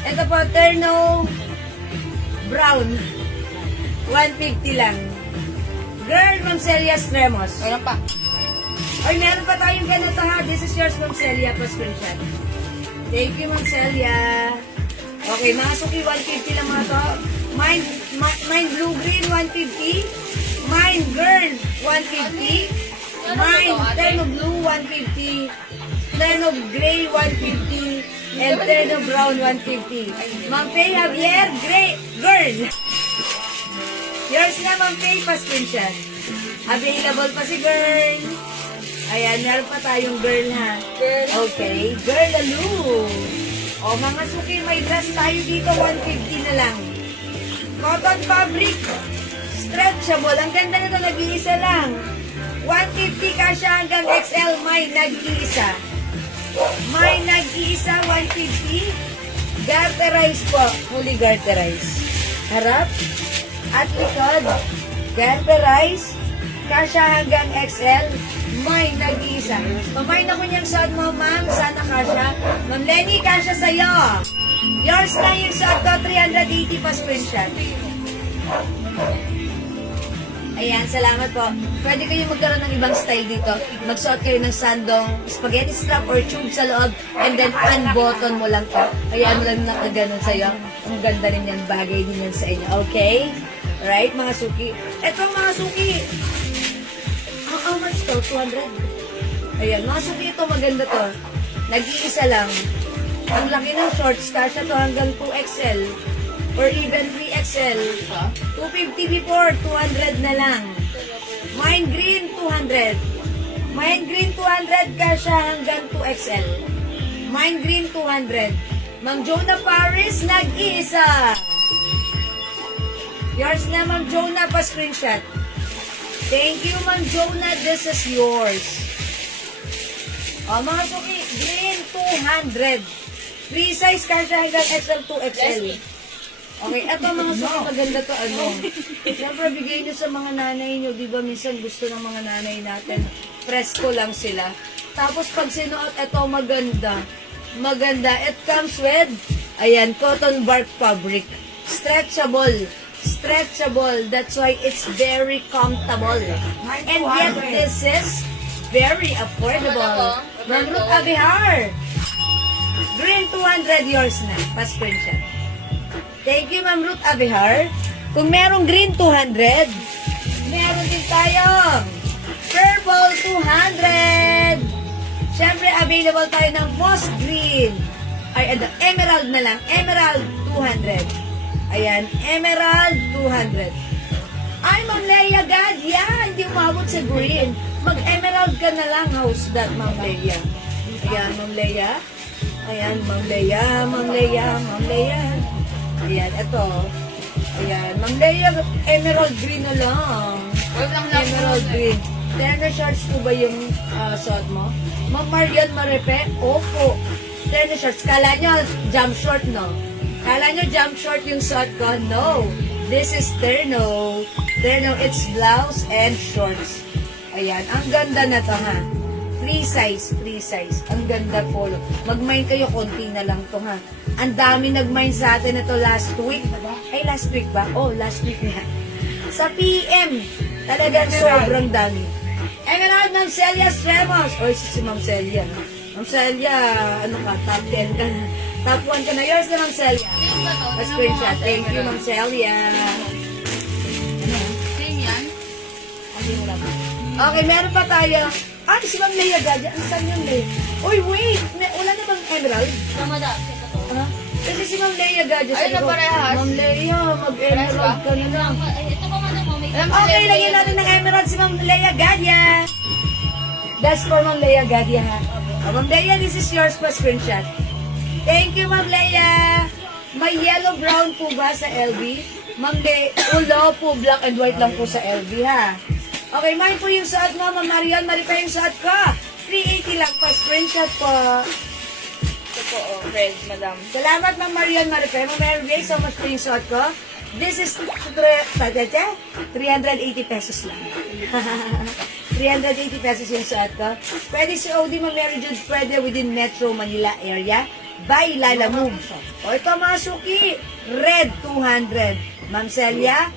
Ito po, terno brown 150 lang. Girl, Ma'am Celia Stremos. Ayun pa. Ay, meron pa tayong ganito ha. This is yours, Ma'am Celia. Pa-screenshot. Thank you, Ma'am Celia. Okay, mga suki, 150 lang mga to. Mine blue-green, 150. Mine girl, 150. Mine terno blue, 150. Terno gray, 150. And terno brown, 150. Ma'am Faye Javier, gray, girl. Yours na, Ma'am Faye, pa-screenshot. Available pa si girl. Ayan, meron pa tayong girl ha. Okay, girl alu. O mga suki, may dress tayo dito, 150 na lang. Cotton fabric, stretchable. Ang ganda nito, nag-iisa lang. 150 kasya hanggang XL, may nag-iisa. May nag-iisa, 150. Garterize po, fully garterize. Harap at likod. Garterize, kasya hanggang XL, may nag-iisa. Pamay na ko niyang suot mo, ma'am. Sana kasya. Ma'am Lenny, kasya sa'yo. Yours na yung suot ko, 380 pa screenshot. Ayan, salamat po. Pwede kayo magkaroon ng ibang style dito. Magsuot kayo ng sandong spaghetti strap or tube sa loob and then unbutton mo lang to. Ayan mo lang na ganun sa'yo. Ang ganda rin yan. Bagay din yan sa inyo. Okay? Alright, mga suki. Eto mga suki. How much to? 200? Ayan, mga suki ito. Maganda to. Nag-iisa lang. Ang laki ng shorts. Kasya to hanggang 2XL. Or even 3XL. 250 before, 200 na lang. Mine green, 200. Mine green, 200 kasya hanggang 2XL. Mine green, 200. Mang Jonah Paris, nag-iisa. Yours na, Mang Jonah, pa-screenshot. Thank you, Mang Jonah. This is yours. O, mga suki, green, 200. Free size kasya hanggang XL, 2XL. Okay, eto mga suki, maganda to ano. Siyempre, bigay nyo sa mga nanay nyo. Di ba minsan gusto ng mga nanay natin, presko lang sila. Tapos pag sinuot, eto maganda. Maganda. It comes with, ayan, cotton bark fabric. Stretchable. Stretchable. That's why it's very comfortable. And yet, this is very affordable. Ma'am Ruth Abihar. Green 200, yours na. Pa-screenshot. Thank you, Ma'am Ruth Abihar. Kung merong green 200, meron din tayong purple 200. Siyempre, available tayo ng moss green. Ay, emerald na lang. Emerald 200. Ayan, emerald 200. Ay, Ma'am Leia, God, yan. Hindi umabot sa green. Mag-emerald ka na lang. How's that, Ma'am Leia? Ayan, Ma'am Leia. Ayan, Ma'am Leia, Ma'am Leia, Ma'am Leia. Ayan, ito. Ayan, Ma'am Leia, emerald green na lang. Emerald green. Terno shorts po ba yung suot mo? Ma'am Marian Marepe? Opo. Terno shorts. Kala nyo, jump short, no? Kala nyo jump short yung suot ko? No. This is terno. Terno, it's blouse and shorts. Ayan, ang ganda na to ha. Free size, free size. Ang ganda polo. Mag-mine kayo, konti na lang to ha. Ang dami nag-mine sa atin na to last week. Ay, last week ba? Oh, last week na. Sa PM, talagang sobrang dami. Emerald, Ma'am Celia Stremos. Oy, si Ma'am Celia. Ma'am Celia, ano ka, top 10 ka na. Top 1 ka na. Yours na, Ma'am Celia. Same ba to? A screenshot. Thank you, Ma'am Celia. Same yan? Okay, meron pa tayo. Ay, si Ma'am Leia Gadya. Ano saan yun, Leia? Uy, wait! Wala na bang emerald? Tama da. Same ba to? Ha? Kasi si Ma'am Leia Gadya. Ayun na, parehas. Ma'am Leia, mag-emerald ka na lang. Ito pa madam mo. May Okay, lagyan natin ng emerald si Ma'am Leia Gadya. That's for Ma'am Leia Gadya, ha? Ma'am Leia, this is yours pa screenshot. Thank you, Ma'am Leia. May yellow-brown po ba sa LV? Ma'am Leia, ulo po, black and white lang po sa LV, ha? Okay, mine po yung suot mo, Ma'am Marian. Maripa yung suot ko. 380 lang pa. Screenshot po. Ito po, oh, red, madam. Salamat, Ma'am Marian Maripa. Ma'am Mary Grace, so much po yung suot ko. This is 380 pesos lang. 380 pesos yung suot ko. Pwede si OD, Ma'am Mary Jude. Pwede within Metro Manila area. By Lala Move. O ito mga suki. Red, 200. Ma'am Celia,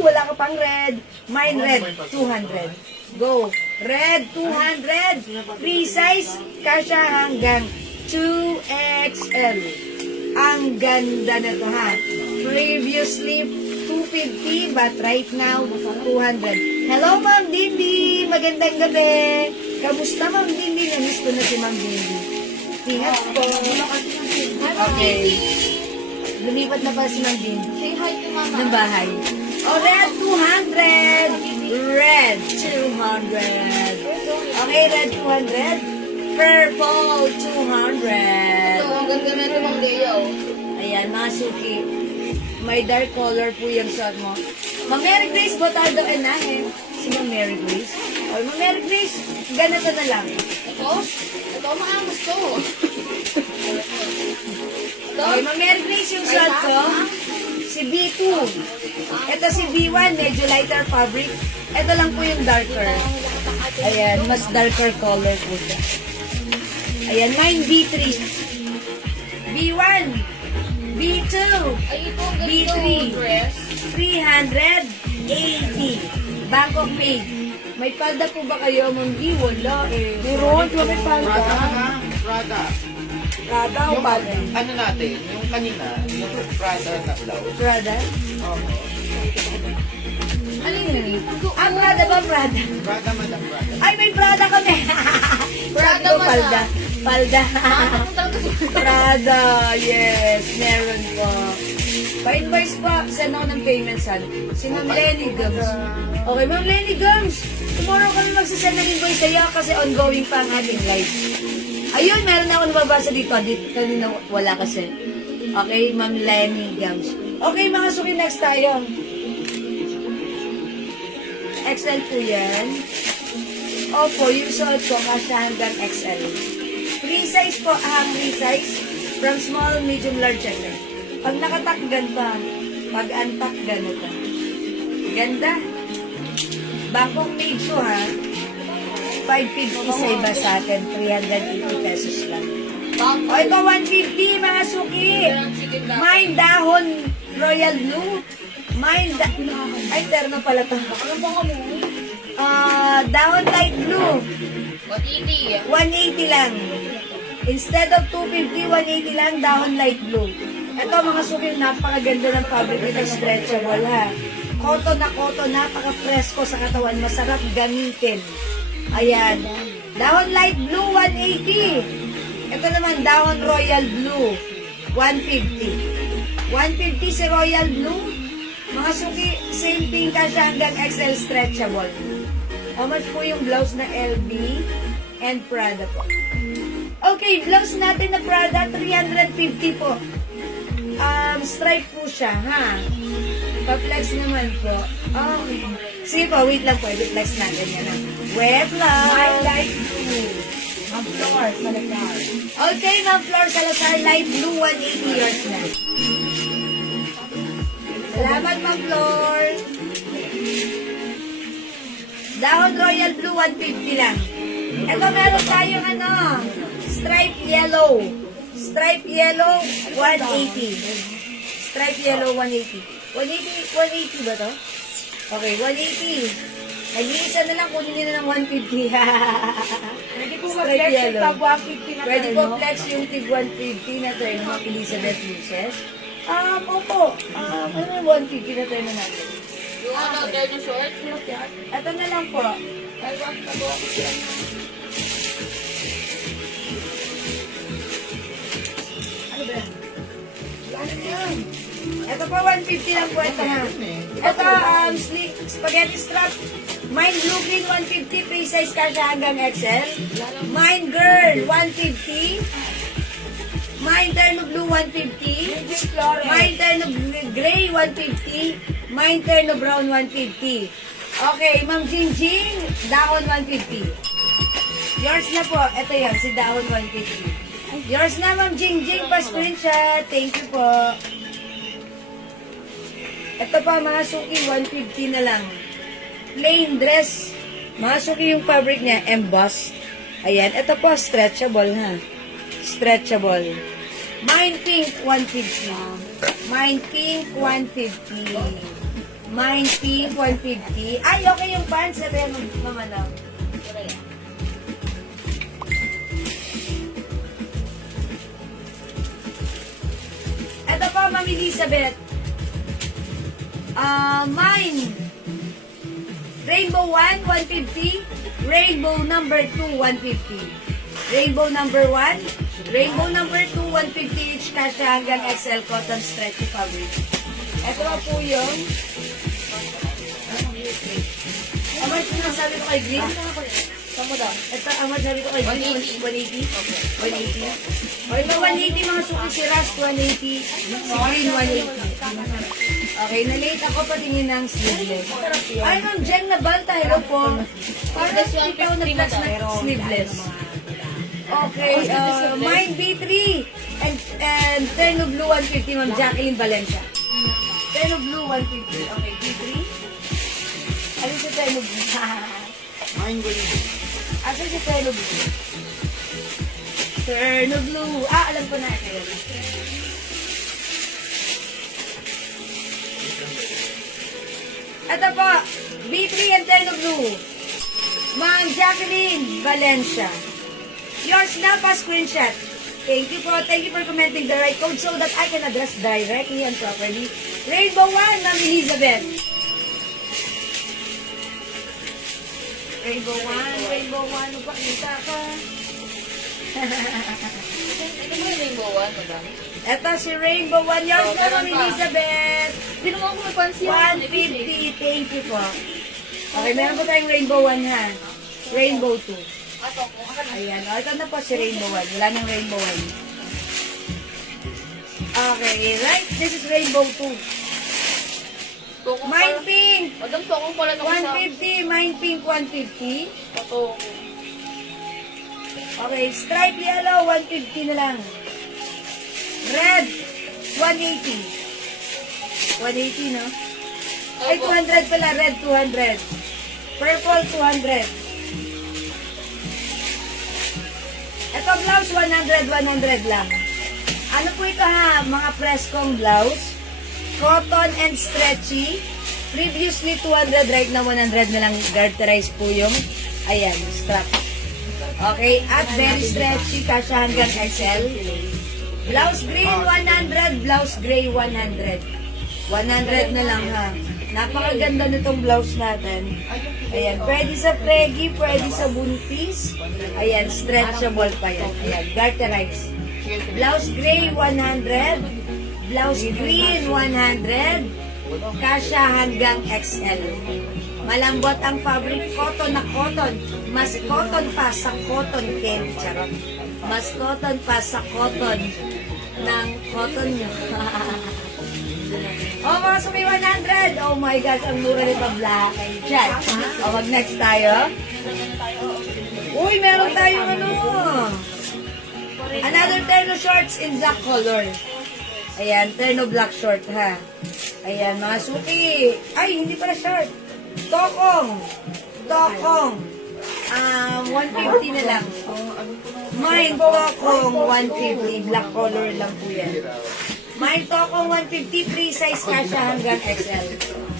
wala ka pang red. Mine red, 200. Go. Red, 200. Free size, kasya hanggang 2XL. Ang ganda na to ha. Previously, 250, but right now, 200. Hello, Ma'am Dindi. Magandang gabi. Kamusta, Ma'am Dindi? Namiss ko na si Ma'am Dindi. Ingat po. Okay. Lumipat na pala si Ma'am Dindi. Say hi to mama. Ng bahay. Oh, red 200. Red 200. Okay, red 200. Purple 200. Ito, ang ganda na rin ang layout. Ayan, mga suki. May dark color po yung suot mo. Ma'am Mary Grace, Botardo Enahe. Si Ma'am Mary Grace. O, Ma'am Mary Grace, ganito na lang. Ito? Ito, maangas to. Okay, Ma'am Mary Grace yung suot ko. Si B2. Ito si B1, medyo lighter fabric. Ito lang po yung darker. Ayan, mas darker color po siya. Ayan, mine B3. B1. B2. Ay, ito, ang B3. ganito dress. 380. Bangkok made. May palda po ba kayo, Ma'am G? Wala eh. Meron, di ba may palda? Prada na. Prada. Prada o Yung palda? ano natin, yung kanina, yung Prada na blouse. Prada? Ano yun? Ah, Prada ba Prada? Prada, madam, Prada. Ay, may Prada kami. Prada Prada, man palda. Palda. Ano talaga sa Prada, yes, meron po. Pa-invoice po, send ako ng payment sa si Ma'am Lenny Gums. Okay, Ma'am Lenny Gums, tomorrow kami magsasend ng invoice sa'yo kasi ongoing pa ang ating live. Ayun, meron ako nababasa dito. Dito kanina wala kasi. Okay, Ma'am Lenny Gums. Okay, mga suki, next tayo. XL po yan. Opo, yung suot ko, kasya hanggang XL. Free size po, free size. From small, medium, large, XL. Pag nakatakgan pa, pag unpack, ganito. Ganda. Bangkok made to ha. 550 sa iba sa atin. 380 pesos lang. O ito, 150 mga suki. Mine dahon royal blue. Mine ay, terno pala to. Ano ba kami? Dahon light blue. What 80? 180 lang. Instead of 250, 180 lang, dahon light blue. Ito mga suki, napakaganda ng fabric nito, stretchable ha. Cotton, napaka-fresco sa katawan, masarap gamitin. Ayan. Dahon light blue, 180. Ito naman, dahon royal blue, 150. 150 si royal blue. Mga suki, same thing kasya hanggang XL stretchable. How much po yung blouse na LB and Prada po? Okay, blouse natin na Prada, 350 po. Stripe po siya, ha? Pa-flex naman po. Okay. Sige po, wait lang po. I-flex natin yan, ha? Web lang. My light blue. Ang floor, Salazar. Okay, Ma'am Flor Salazar, light blue, 180 yours na. Salamat, Ma'am Flor. Dahon Royal Blue, 150 lang. Ito, meron tayong stripe yellow. Stripe yellow, 180. Stripe yellow, 180. 180 ba to? Okay, 180. Nag-iisa na lang, kunin nyo na ng 150. Pwede po Stripe mag-flex yung yellow. tab 150 na Pwede tayo, po no? flex yung tig 150 na tayo, Ma'am Elizabeth Luces. Opo. Ano yung 150 na tayo na natin? Yung terno short. Ito na lang po. Ay, wag na po ako siya. Ano ba yan? Ano yan? Ito po, 150 lang po ito ha. Ito, spaghetti strap. Mine blue green, 150. Free size kasha hanggang XL. Mine girl, 150. Mine terno blue, 150. Mine terno gray, 150. Mine terno brown, 150. Okay, Ma'am Jingjing, dahon 150. Yours na po. Ito yan, si dahon 150. Yours na, Ma'am Jingjing, pa-screenshot. Thank you po. Ito pa, mga suki, 150 na lang. Plain dress. Mga suki yung fabric niya, embossed. Ayan, ito po, stretchable ha. Stretchable. Mine pink, 150. Mine pink, 150. Mine pink, 150. Ay, okay yung pants. Ito yan, mamalaw. Ito po, Ma'am Elizabeth. Mine. Rainbow 1, 150. Rainbow number 2, 150. Rainbow number 1. Rainbow number 2, 150 each kasha hanggang XL cotton stretchy fabric. Ito na po yung Amar, sinasabi ko kay Green? Saan mo daw? Ito, Amar, sabi ko kay Green, 180? 180. Okay, ito 180 mga suki, si Ras 180, si Green 180. Okay, na-late ako patingin ng sleeveless. Ay, nung Jen na Balta, hello po. Parang ikaw nag-plus na sleeveless. Okay, mine B3 and Terno Blue 150, Ma'am Jacqueline Valencia. Terno Blue 150, okay, B3. Ano si Terno Blue? Mine ko yun. Asa si Terno Blue? Terno Blue. Alam ko na ito yun. Ito po, B3 and Terno Blue. Ma'am Jacqueline Valencia. Yours na pa screenshot. Thank you po. Thank you for commenting the right code so that I can address directly and properly. Rainbow 1, Ma'am Elizabeth. Rainbow 1, Rainbow 1. Ano pa kita ka? Ito mo yung rainbow one, madami. Ito si Rainbow 1. Yours na, Ma'am Elizabeth. Hindi naman ako magpansin. 150. Thank you po. Okay, meron po tayong Rainbow 1 ha. Rainbow 2. Ato ko. Ayan. O, ito na po si Rainbow 1. Wala nang Rainbow 1. Okay, right? This is Rainbow 2. Mine pink. Madam to akong pala nung isa. 150. Mine pink, 150. Ito. Okay, stripe yellow, 150 na lang. Red, 180. 180, no? Ay, 200 pala. Red, 200. Purple, 200. Ito, blouse, 100, 100 lang. Ano po ito ha? Mga preskong blouse. Cotton and stretchy. Previously, 200. Right now, 100 na lang. Garterize po yung, ayan, strap. Okay, at very stretchy. Kasha hanggang XL. Blouse green, 100. Blouse gray, 100. 100 na lang ha. Napakaganda nitong blouse natin. Ayan, pwede sa preggy, pwede sa buntis. Ayan, stretchable pa yan. Ayan, garterize. Blouse gray, 100. Blouse green, 100. Kasha hanggang XL. Malambot ang fabric, cotton na cotton. Mas cotton pa sa cotton candy, charot. Mas cotton pa sa cotton ng cotton nyo. Oh, mga sumi 100. Oh my gosh, ang mura nito black. Diyan. Oh, wag next tayo. 150 Uy, meron tayong ano. Another terno shorts in black color. Ayan, terno black short ha. Ayan, mga suki. Ay, hindi pala short. Tokong. 150 na lang. Mine Tokong 150. Black color lang po yan. Mine Tokong 150. Free size kasha hanggang XL.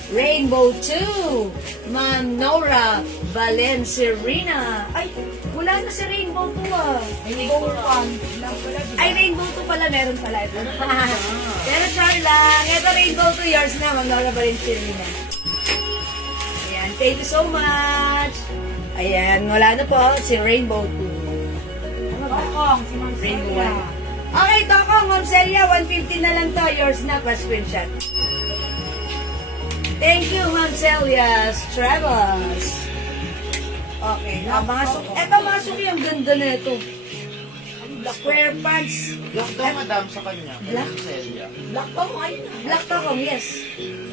Rainbow 2. Ma'am Nora Valencerina. Ay, wala na si Rainbow 2 ah. Rainbow 1 lang pala. Ay, Rainbow 2 pala. Meron pala ito. Pero sure lang. Ito Rainbow 2 yours na. Ma'am Nora Valencerina. Ayan. Thank you so much. Ayan. Wala na po si Rainbow 2. Tokong, si Ma'am Rainbow Celia. 1. Okay, Tokong. Ma'am Celia, 150 na lang to. Yours na. Pa-screenshot. Thank you, Ma'am Celia's Travels. Okay. Mga suki. Eto, mga suki. Ang ganda na ito. Square pants. Black daw, madam, sa kanya. Black? Celia. Black to, ayun na. Black Tokong, yes.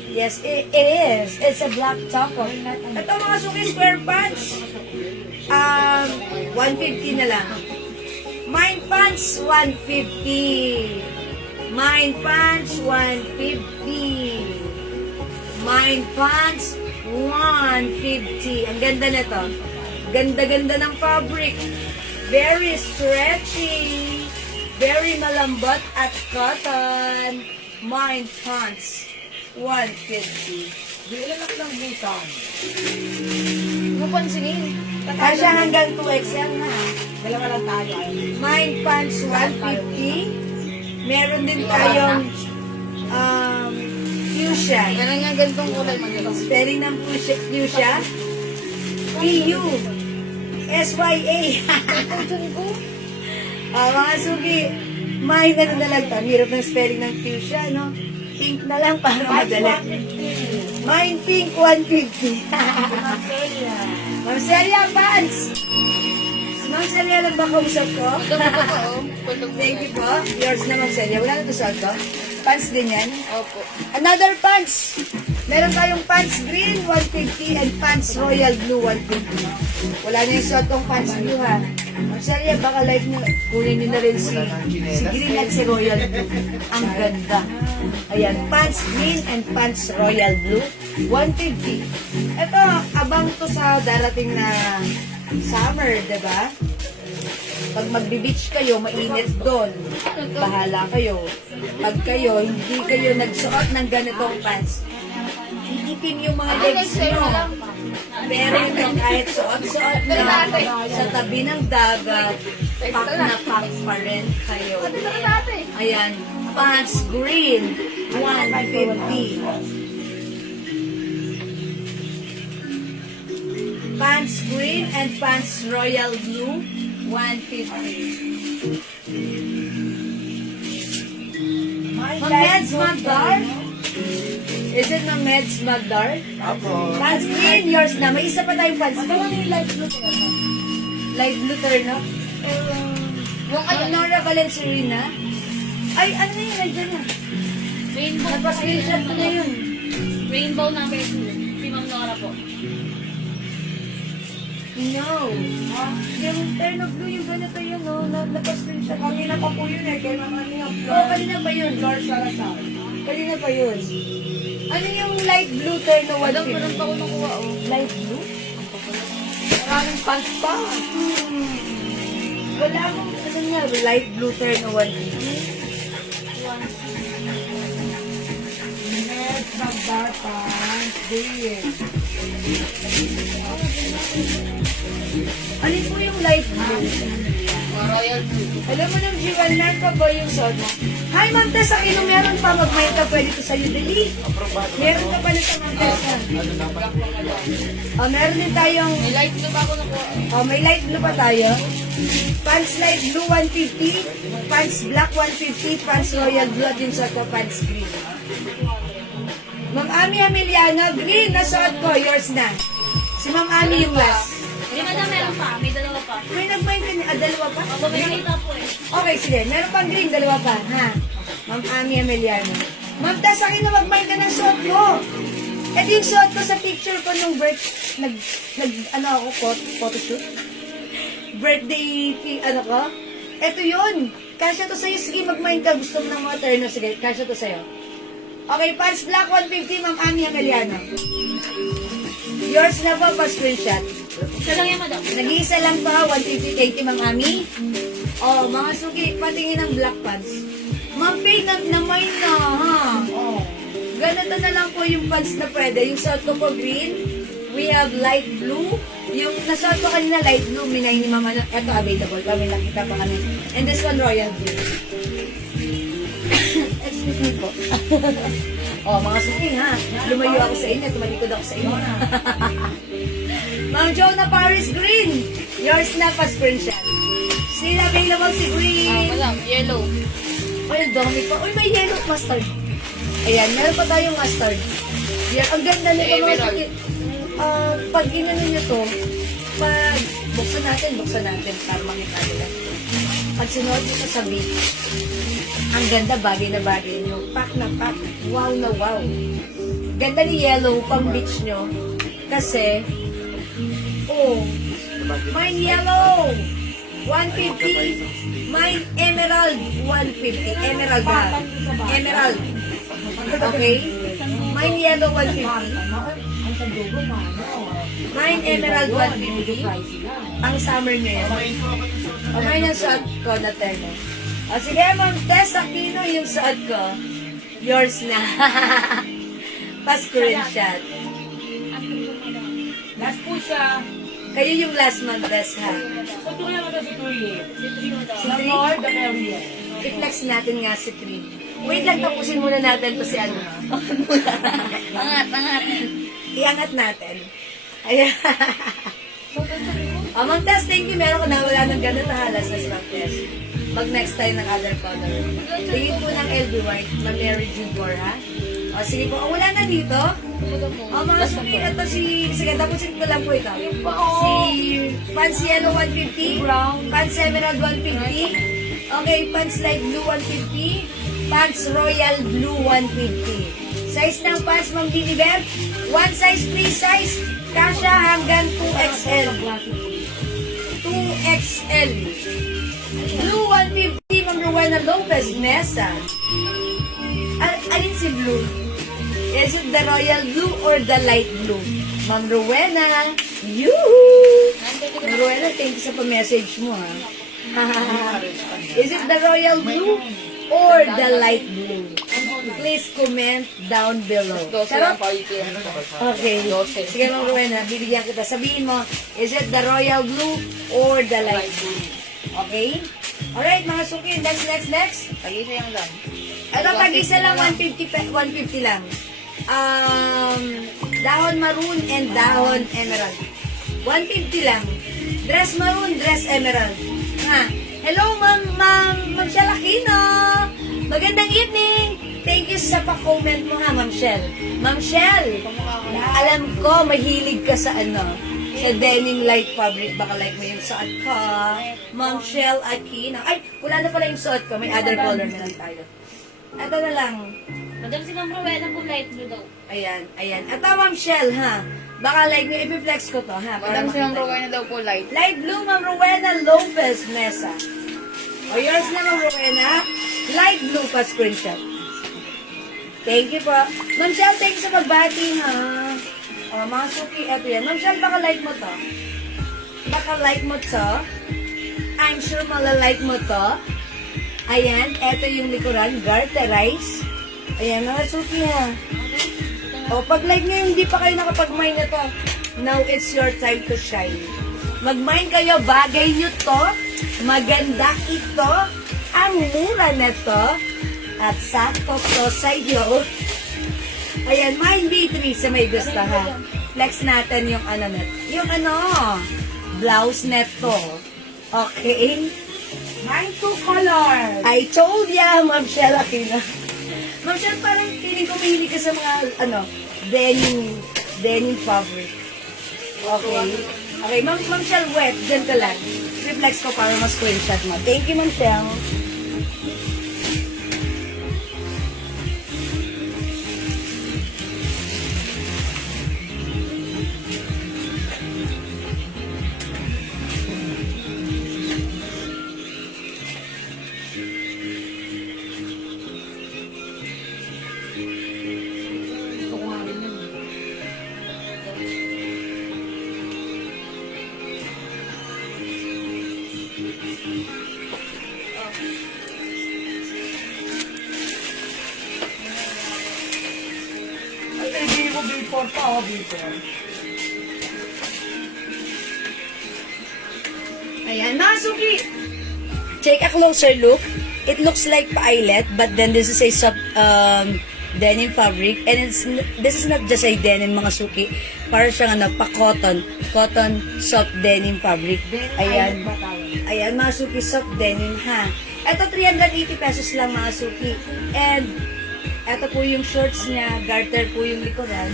Yes, it is. It's a black Tokong. Ito, mga suki. Square pants. 150 na lang. Mine pants, 150. Mine pants, 150. Mine pants, 150. Ang ganda nito. Ganda-ganda ng fabric. Very stretchy. Very malambot at cotton. Mine pants, 150. Di ilalak ng butang. Ano pansinin? Kasya hanggang 2XL na. Dalawa lang tayo. Mine pants, 150. Meron din tayong fuchsia. Meron nga ganitong kulay maganda. Spelling ng fuchsia. P-U-S-Y-A. Mga suki, may ano na lang to. Hirap ng spelling ng fuchsia, no? Pink na lang para madali. Mine pink, 150. Ma'am Celia, pants! Si Ma'am Celia lang ba kausap ko? Thank you po. Yours na, Ma'am Celia. Wala na to sa ko. Pants din yan. Opo. Another pants. Meron tayong pants green, 150, and pants royal blue, 150. Wala na yung suot tong pants blue, ha. Ma'am Celia, baka live nyo, kunin nyo na rin si green at si royal blue. Ang ganda. Ayan, pants green and pants royal blue, 150. Ito, abang to sa darating na summer, diba? Pag magbi-beach kayo, mainit doon. Bahala kayo. Pag kayo, hindi kayo nagsuot ng ganitong pants, iipin yung mga legs nyo. Pero yung kahit suot-suot na sa tabi ng dagat, pack na pack pa rin kayo. Ayan, pants green, 150. Pants green and pants royal blue, 150. Meds Magdar? Is it Ma'am Meds Magdar? Apo. Pants green, yours na. May isa pa tayong pants green. Light blue turn, no? Yung Ma'am Nora Valencerina. Ay, ano na yun? Nandiyan na. rainbow. Nagpa-screenshot ko na yun. Rainbow number 2. Si Ma'am Nora po. No. Yung turn of blue, yung ganito yun, no? Nagpa-screenshot. Kanina pa po yun eh, kay Mama niya. Oo, kanina pa yun. George Salazar. Kanina pa yun. Ano yung light blue turn na Alam, meron 150? pa ako nakuha, oh. Light blue? Maraming pants pa. Wala akong, ano nga, light blue turn na 150. Meds Magdar pants. Green. Ano po yung light blue? Royal blue. Alam mo nang G1 meron pa ba yung suot mo? Hi, Ma'am Tessa, kung meron pa, mag-mail ka pwede ko sa'yo, dali. Meron ka pala sa Ma'am Tessa. Meron din tayong, May light blue pa ako nakuha. may light blue pa tayo. Pants light blue, 150. Pants black, 150. Pants royal blue, at yung suot ko, pants green. Ma'am Ami Amiliano, green na suot ko, yours na. Si Ma'am Ami yung last. Hindi, madam, meron pa. May dalawa pa. May nag-mail ka niya, dalawa pa? Opo, may nakita po eh. Okay, sige. Meron pang green, dalawa pa, ha? Ma'am Ami Ameliano. Ma'am, tas akin na mag-mail ka ng suot ko. Ito yung suot ko sa picture ko nung birth, ano ako, photoshoot. birthday, ano ko? Ito yun. Kasya to sa'yo. Sige, mag-mind ka. Gusto mo ng mga terno. Sige, kasya to sa'yo. Okay, pants black 150, Ma'am Ami Ameliano. Yours na po, pa-screenshot. Isa lang yan, madam. Nag-iisa lang pa, 150. Thank you, Ma'am Ami. Oh, mga suki, patingin ng black pants. Ma'am Faye, namay na, ha? Oh. Ganito na lang po yung pants na pwede. Yung suot ko po green. We have light blue. Yung nasuot ko kanina light blue, minay ni Mama. Ito available pa, may nakita pa kami. And this one royal blue. Excuse me po. Oh, mga suki ha. Lumayo ako sa inyo, tumalikod ako sa inyo. Ma'am Jonah Paris Green. Yours na pa screenshot. Still available si Green. Madam, yellow. Ay, ang dami pa. Uy, may yellow mustard. Ayan, meron pa tayong mustard. Yan, ang ganda nito mga Emerald. suki. Pag inano nyo to, pag buksan natin para makita nila. Pag sinuot nyo sa beach, ang ganda, bagay na bagay nyo. Pack na pack. Wow na wow. Ganda ni yellow pang beach nyo. Kasi, mine yellow, 150. Mine emerald, 150. Emerald ha. Emerald. Okay? Mine yellow, 150. Mine emerald, 150. Ang summer nyo yan. O, mine yung suot ko na terno. O, sige, Ma'am Tess Aquino, yung suot ko. Yours na. Pa-screenshot. Last po siya. Kayo yung last month, Tess, ha? Ito kaya nga si Tuye. Si Tri, madam. Si The Tri? more, the merrier. I-flex natin nga si Tri. Wait lang, tapusin muna natin to si ano. Angat. Iangat natin. Ayan. Ma'am Tess, thank you. Meron ko na wala ng ganun na halas na si Ma'am Tess. Mag next time ng other color. Tingin po ng LB White, Ma'am Mary Jubor, ha? O, sige po. Wala na dito. O, mga suki, ito sige, tapusin ko lang po ito. Si Pants Yellow 150, Pants Emerald 150, okay, Pants Light Blue 150, Pants Royal Blue 150. Size ng pants, Ma'am Diliver, one size, free size, kasha hanggang 2XL. 2XL. Blue 150, Ma'am Rowena Lopez Mesa. Alin si Blue? Is it the royal blue or the light blue? Ma'am Rowena, Ma'am Rowena, thank you sa pa-message mo, ha? Is it the royal blue or the light blue? Please comment down below. Sarap? Okay. Sige, Ma'am Rowena, bibigyan kita. Sabihin mo, is it the royal blue or the light blue? Okay? Alright, mga suki. Next. Pag-isa yung lang. Ito, tag-isa lang, 150 lang. Dahon maroon and dahon emerald. 150 lang. Dress maroon, dress emerald. Ha? Hello, Ma'am Shell Aquino. Magandang evening. Thank you sa pa-comment mo ha, Ma'am Shell. Ma'am Shell, alam ko, mahilig ka sa sa denim light fabric. Baka like mo yung suot ko. Ma'am Shell Aquino. Ay, wala na pala yung suot ko. May other color na lang tayo. Ito na lang. Madam, si Ma'am Rowena po light blue daw. Ayan. Ito, Ma'am Shell, ha? Baka like nyo, i-flex ko to, ha? Para Madam, si Ma'am makita. Rowena daw po light. Light blue, Ma'am Rowena Lopez Mesa. O, yours na, Ma'am Rowena. Light blue pa screenshot. Thank you po. Ma'am Shell, thank you sa pagbati, ha? O, mga suki, eto yan. Ma'am Shell, baka like mo to. Baka like mo to. I'm sure malalike mo to. Ayan, eto yung likuran, garterize. Ayan, mga suki, ha? O, pag like nyo, hindi pa kayo nakapag-mine na to. Now, it's your time to shine. Mag-mine kayo, bagay nyo to. Maganda ito. Ang mura na to. At sakto to sa iyo. Ayan, mine B3 sa may gusto, ha? Flex natin yung net. Yung blouse net to. Okay? Mine two colors. I told ya, Ma'am Shell Aquino. Ma'am Shell, parang feeling ko mahilig ka sa mga, denim fabric. Okay. Okay, Ma'am Shell, wet. Diyan ka lang. Reflex ko para ma-screenshot mo. Thank you, Ma'am Shell. Ay, hindi mo before pa, oh, before. Ayan, mga suki. Take a closer look. It looks like pa-eyelet, but then this is a soft denim fabric. And this is not just a denim, mga suki. Para siyang pa-cotton. Cotton soft denim fabric. Ayan. Ayan, mga suki, soft denim, ha. Ito, 380 pesos lang, mga suki. And, ito po yung shorts niya. Garter po yung likuran.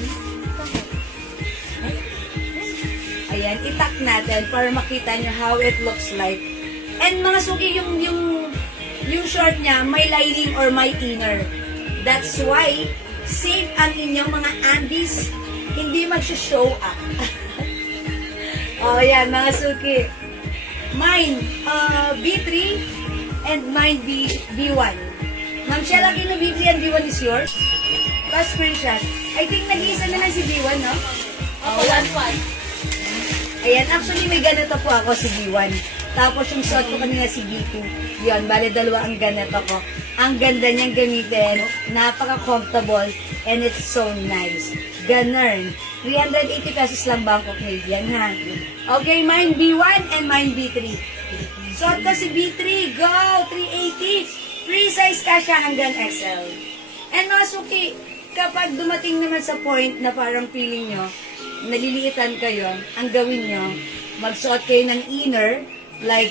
Ayan, itak natin para makita nyo how it looks like. And mga suki, yung short niya, may lining or may inner. That's why, safe ang inyong mga undies, hindi mag-show up. Oh, yan, mga suki. Mine, B3, and mine, B1. Ma'am Sheila, kino B3 and B1 is yours? Pa-screenshot. I think nag-iisa na lang si B1, no? Ako, 1-1. Ayan, actually may ganito po ako si B1. Tapos yung suot ko kanina si B2. Yun, bale dalawa ang ganito ko. Ang ganda niyang gamitin. Napaka-comfortable. And it's so nice. Ganun. 380 pesos lang Bangkok made yan, ha? Okay, mine B1 and mine B3. Suot ko si B3. Go! 380. Free size ka siya hanggang XL. And mga suki, kapag dumating naman sa point na parang feeling nyo, naliliitan kayo, ang gawin nyo, magsuot kayo ng inner, like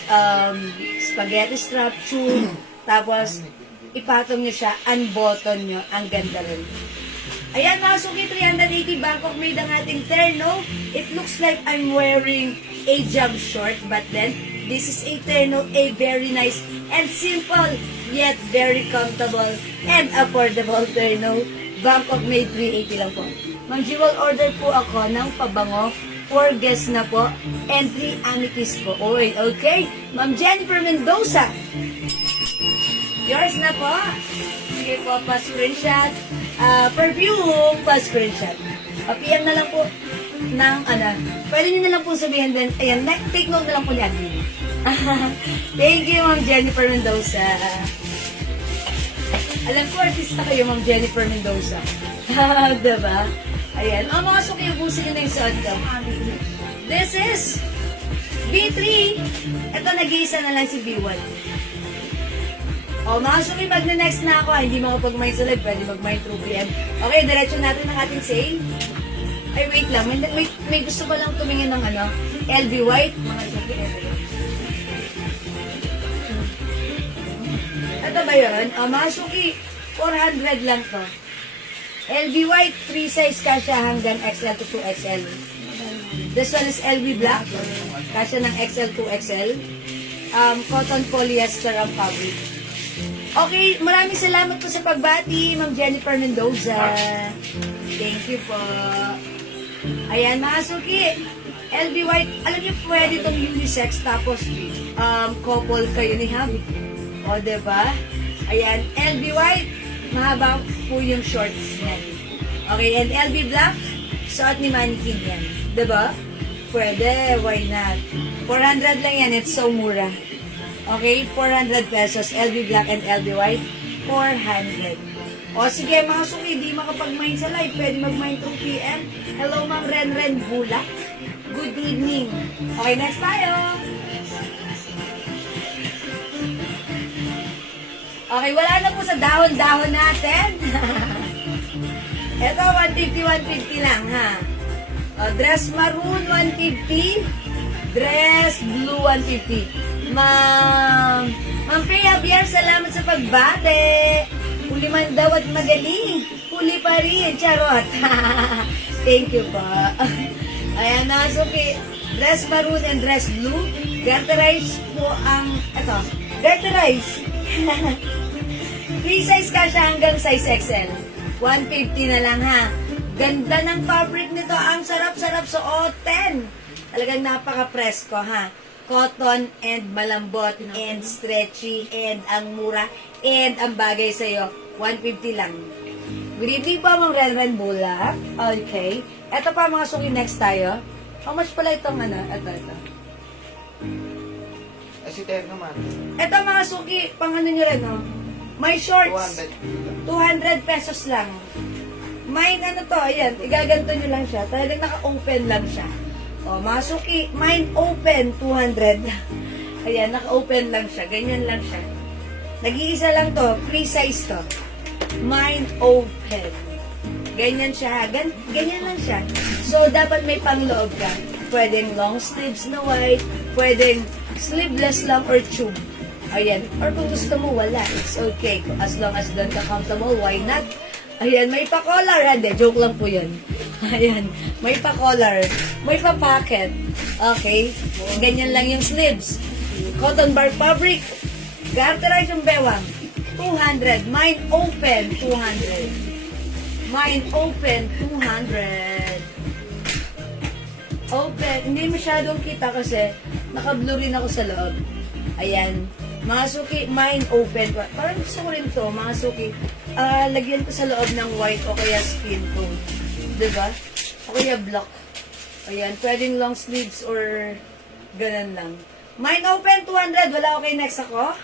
spaghetti strap, tube, tapos ipatong nyo siya, unbutton nyo, ang ganda rin. Ayan mga suki, 380 Bangkok made ang ating terno. It looks like I'm wearing a jump short, but then, this is a terno, a very nice and simple, yet very comfortable and affordable terno. Bangkok made 380 lang po. Ma'am Jewel, order po ako ng pabango. 4 guests na po. And 3 amethyst po. Oy, okay. Ma'am Jennifer Mendoza. Yours na po. Sige po, pa-screenshot. Perfume, pa-screenshot. PM na lang po ng, pwede nyo na lang po sabihin din, ayan, take note na lang po ni admin. Thank you, Ma'am Jennifer Mendoza. Alam ko, artista kayo, Ma'am Jennifer Mendoza. Diba? Ayan. O, mga suki, ubusin nyo na yung suot ko. This is B3. Ito, nag-iisa na lang si B1. O, mga suki, mag-next na ako. Hindi makapag-mind sa live. Pwede mag-mind through PM. Okay, diretso natin ang ating sale. Ay, wait lang. May gusto ko lang tumingin ng LB White. Mga suki, ito ba yun? Mga suki, 400 lang to. LB White, 3 size kasha hanggang XL to 2XL. This one is LB Black. Kasha ng XL to XL. Cotton polyester ang fabric. Okay, maraming salamat po sa pagbati, Ma'am Jennifer Mendoza. Thank you po. Ayan, mga suki. LB White, alam niyo, pwede itong unisex, tapos couple kayo ni Hub. O, diba? Ayan, LB White, mahaba po yung shorts niyan. Okay, and LB Black, suot ni Mannequin yan. Diba? Pwede, why not? 400 lang yan, it's so mura. Okay, 400 pesos, LB Black and LB White, 400. O sige, mga suki, di makapag-mind sa live, pwede mag-mind through PM. Hello, Ma'am Ren Bulak. Good evening. Okay, next tayo. Okay, wala na po sa dahon-dahon natin. Ito, 150 lang, ha? Dress maroon, 150. Dress blue, 150. Ma'am Freya Biar, salamat sa pagbate. Huli man daw at magaling. Huli pa rin, charot. Thank you po. Ayan na, Sophie. Dress maroon and dress blue. Garterize po ang, garterize. 3 size ka siya hanggang size XL. 150 na lang, ha. Ganda ng fabric nito. Ang sarap-sarap suotin. Talagang napaka-presko, ha. Cotton and malambot and stretchy and ang mura and ang bagay sa'yo. 150 lang. Good evening po, Ma'am Ren Bulak. Okay. Ito pa mga suki, next tayo. How much pala itong ito? Kasi si Terno man. Ito mga suki, pang ano nyo rin, oh. May shorts. 200 pesos lang. Mine ano to, ayan, igaganto nyo lang siya. Talagang naka-open lang siya. O, mga suki, mine open, 200. Ayan, naka-open lang siya. Ganyan lang siya. Nag-iisa lang to, free size to. Mine open. Ganyan siya. Ganyan lang siya. So, dapat may pangloob ka. Pwedeng long sleeves na white, pwedeng sleeveless lang or tube. Ayan. Or kung gusto mo, wala. It's okay. As long as doon ka comfortable, why not? Ayan, may pa-collar. Hindi, joke lang po yun. Ayan, may pa-collar. May pa-pocket. Okay? Ganyan lang yung sleeves. Cotton bar fabric. Garterize yung bewang. 200. Mine open, 200. Mine open, 200. Open. Hindi masyadong kita kasi naka-blue rin ako sa loob. Ayan. Mga suki, mine open. Parang gusto ko rin to, mga suki. Lagyan ko sa loob ng white o kaya skin tone. Diba? O kaya black. Ayan. Pwedeng long sleeves or ganun lang. Mine open, 200. Wala okay, next ako.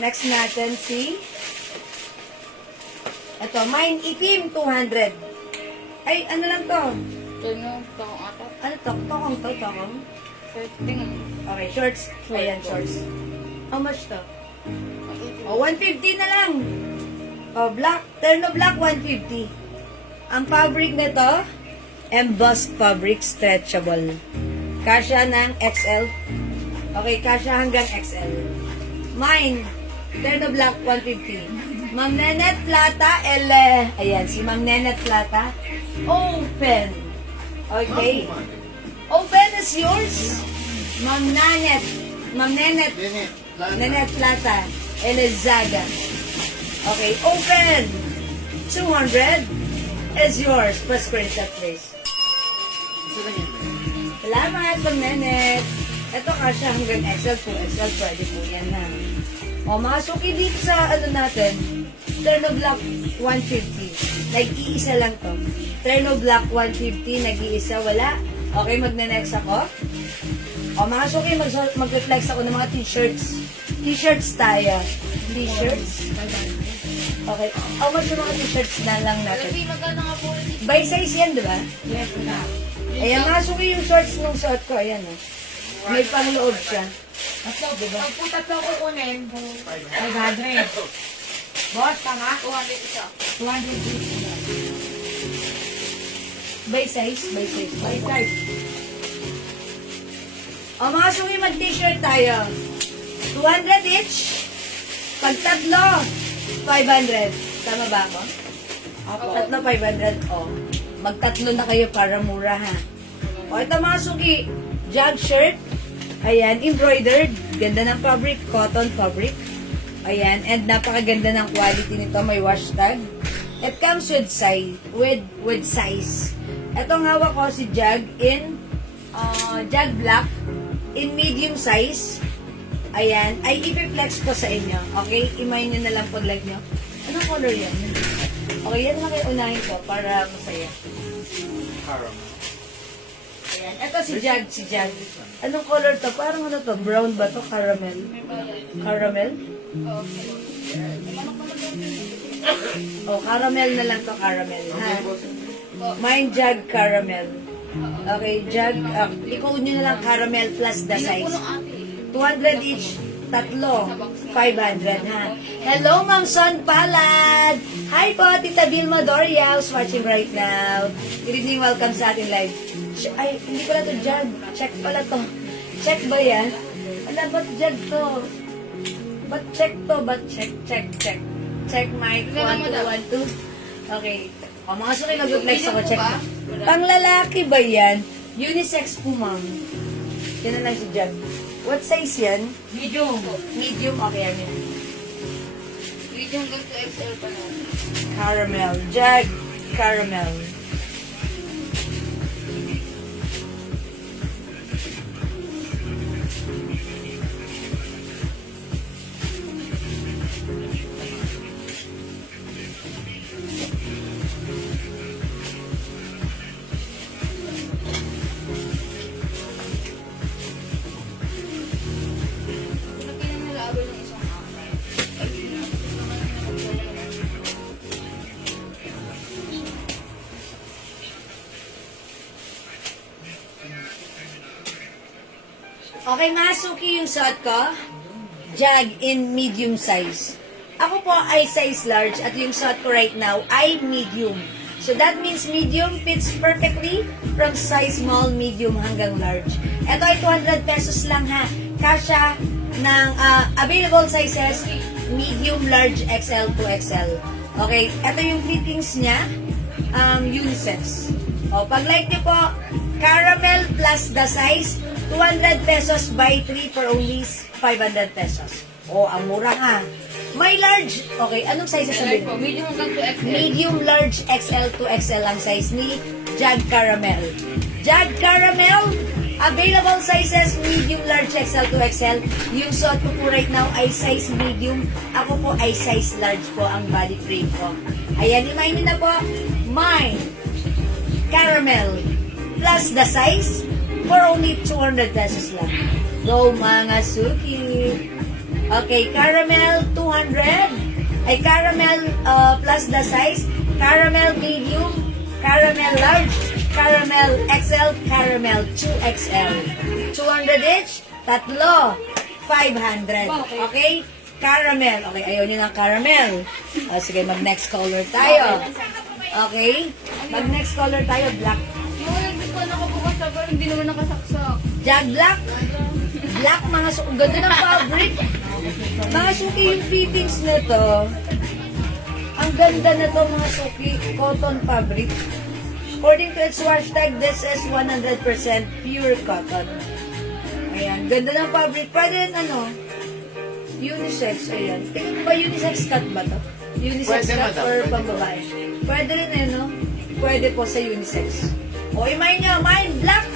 Next natin si ito, mine itim, 200. Ay, ano lang to? Tingnan ko kung ata. Ano to? Tokong to, tokong. Tingnan. Okay, shorts. Ayan, shorts. How much to? Oh, 150 na lang. Oh, black. Terno black, 150. Ang fabric nito, embossed fabric, stretchable. Kasya ng XL. Okay, kasya hanggang XL. Mine, Terno black, 150. Ma'am Nenet Plata, ayan, si Ma'am Nenet Plata, open. Okay? Open is yours. Ma'am Nenet Nenet Plata, Elizaga. Okay, open. 200 is yours. Press screenshot, please. Salamat, Ma'am Nenet. Ito kasya hanggang XL po. XL, pwede po yan na. O, mga suki dito sa ano natin, Terno Black 150. Nag-iisa lang to. Terno Black 150, nag-iisa, wala. Okay, magne-next ako. O, mga suki, mag-reflex ako ng mga t-shirts. T-shirts tayo. T-shirts. Okay. How much yung mga t-shirts na lang natin? Hindi maganda nga po. By size yan, di ba? Yes, na. Ayan, mga suki yung shorts nung suot ko. Ayan, oh. May pangloob siya. At diba? Pag po tatlo kukunin, 500. Boss, tama? 200 isa. 200 By size, by size. by size. O mga suki, mag-t-shirt tayo. 200 each. Pag tatlo, 500. Tama ba ako? Apo. Tatlo, 500. O, magtatlo na kayo para mura, ha? O, ito mga suki, jog shirt. Ayan, embroidered. Ganda ng fabric, cotton fabric. Ayan, and napakaganda ng quality nito. May wash tag. It comes with size. With size. Itong hawak ko si Jag in Jag Black in medium size. Ayan, ay ipiplex ko sa inyo. Okay? Imay nyo na lang pag like nyo. Anong color yan? Okay, yan lang kayo unahin ko para masaya. Ayan, ito si Jag, Anong color to? Parang ano to? Brown ba to? Caramel? Caramel? Oh, caramel na lang to, caramel. Ha? Mine Jag caramel. Okay, Jag, ikaw nyo na lang caramel plus the size. 200 each, tatlo, 500, ha? Hello, Ma'am Son Palad! Hi po, Tita Vilma Dorials, watching right now. Good evening, welcome sa ating live. Ay, hindi pala to Jag. Check pala to. Check ba yan? Ala, ba't Jag to? Ba't check to? Ba't check? Check mic, 1, 2, 1, 2. Okay. O, mga suki, nag-flex ako, check. Pang lalaki ba yan? Unisex po, ma'am. Yan na lang si Jag. What size yan? Medium. Medium, okay yan yun. Medium hanggang to XL pa na. Caramel. Jag, caramel. Okay, mga suki yung suot ko. Jag in medium size. Ako po ay size large at yung suot ko right now ay medium. So that means medium fits perfectly from size small, medium hanggang large. Ito ay 200 pesos lang ha. Kasya ng available sizes, medium, large, XL to XL. Okay, ito yung fittings niya, unisex. O, pag like niyo po, caramel plus the size, 200 pesos by 3 for only 500 pesos. O, ang mura ha. May large. Okay, anong size sasabihin? Medium hanggang to XL. Medium, large, XL to XL ang size ni Jag Caramel. Jag Caramel, available sizes, medium, large, XL to XL. Yung suot ko po right now ay size medium. Ako po ay size large po ang body frame ko. Ayan, imayin niyo na po. Mine, Caramel, plus the size for only 200 pesos lang. Go mga suki! Okay, caramel 200. Ay, caramel plus the size. Caramel medium. Caramel large. Caramel XL. Caramel 2XL. 200 each. Tatlo. 500. Okay? Caramel. Okay, ayaw nyo ng caramel. O, sige, mag-next color tayo. Okay? Mag-next color tayo. Black. Yung hindi ko nakabukas sa pero hindi naman nakasaksak. Jag black. Black, mga suki. Ganda ng fabric. Mga suki, yung fittings na to, ang ganda na to mga suki, cotton fabric. According to its hashtag, this is 100% pure cotton. Ayan, ganda ng fabric. Pwede rin unisex, ayan. Tingin ba unisex cut ba to? Unisex Pwede, cut madam, or pwede. pambabae? Pwede rin Pwede po sa unisex. O, imayin nyo, mine black.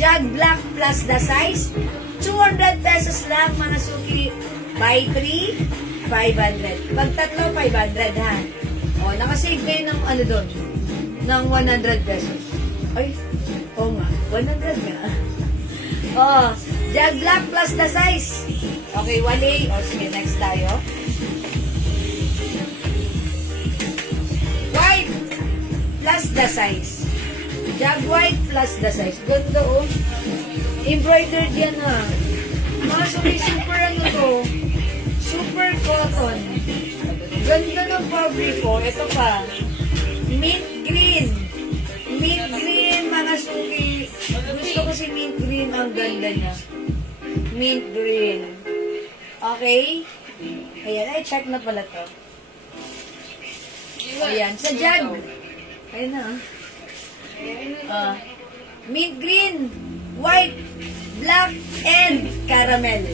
Jag black plus the size. 200 pesos lang mga suki. By 3, 500. Pag tatlo, 500 ha. O, nakasave kayo ng doon? Ng 100 pesos. Ay, oo nga. 100 nga. O, Jag black plus the size. Okay, wali. O, sige, next tayo. White plus the size. Jag white plus the size. Ganda oh. Embroidered yan ha. Mga suki, super to. Super cotton. Ganda ng fabric ko. Ito pa. Mint green. Mint green, mga suki. Gusto ko si mint green. Ang ganda niya. Mint green. Okay? Ayan. Ay, check na pala to. Ayan. Sa Jag. Ayan na. Mint green, white, black, and caramel.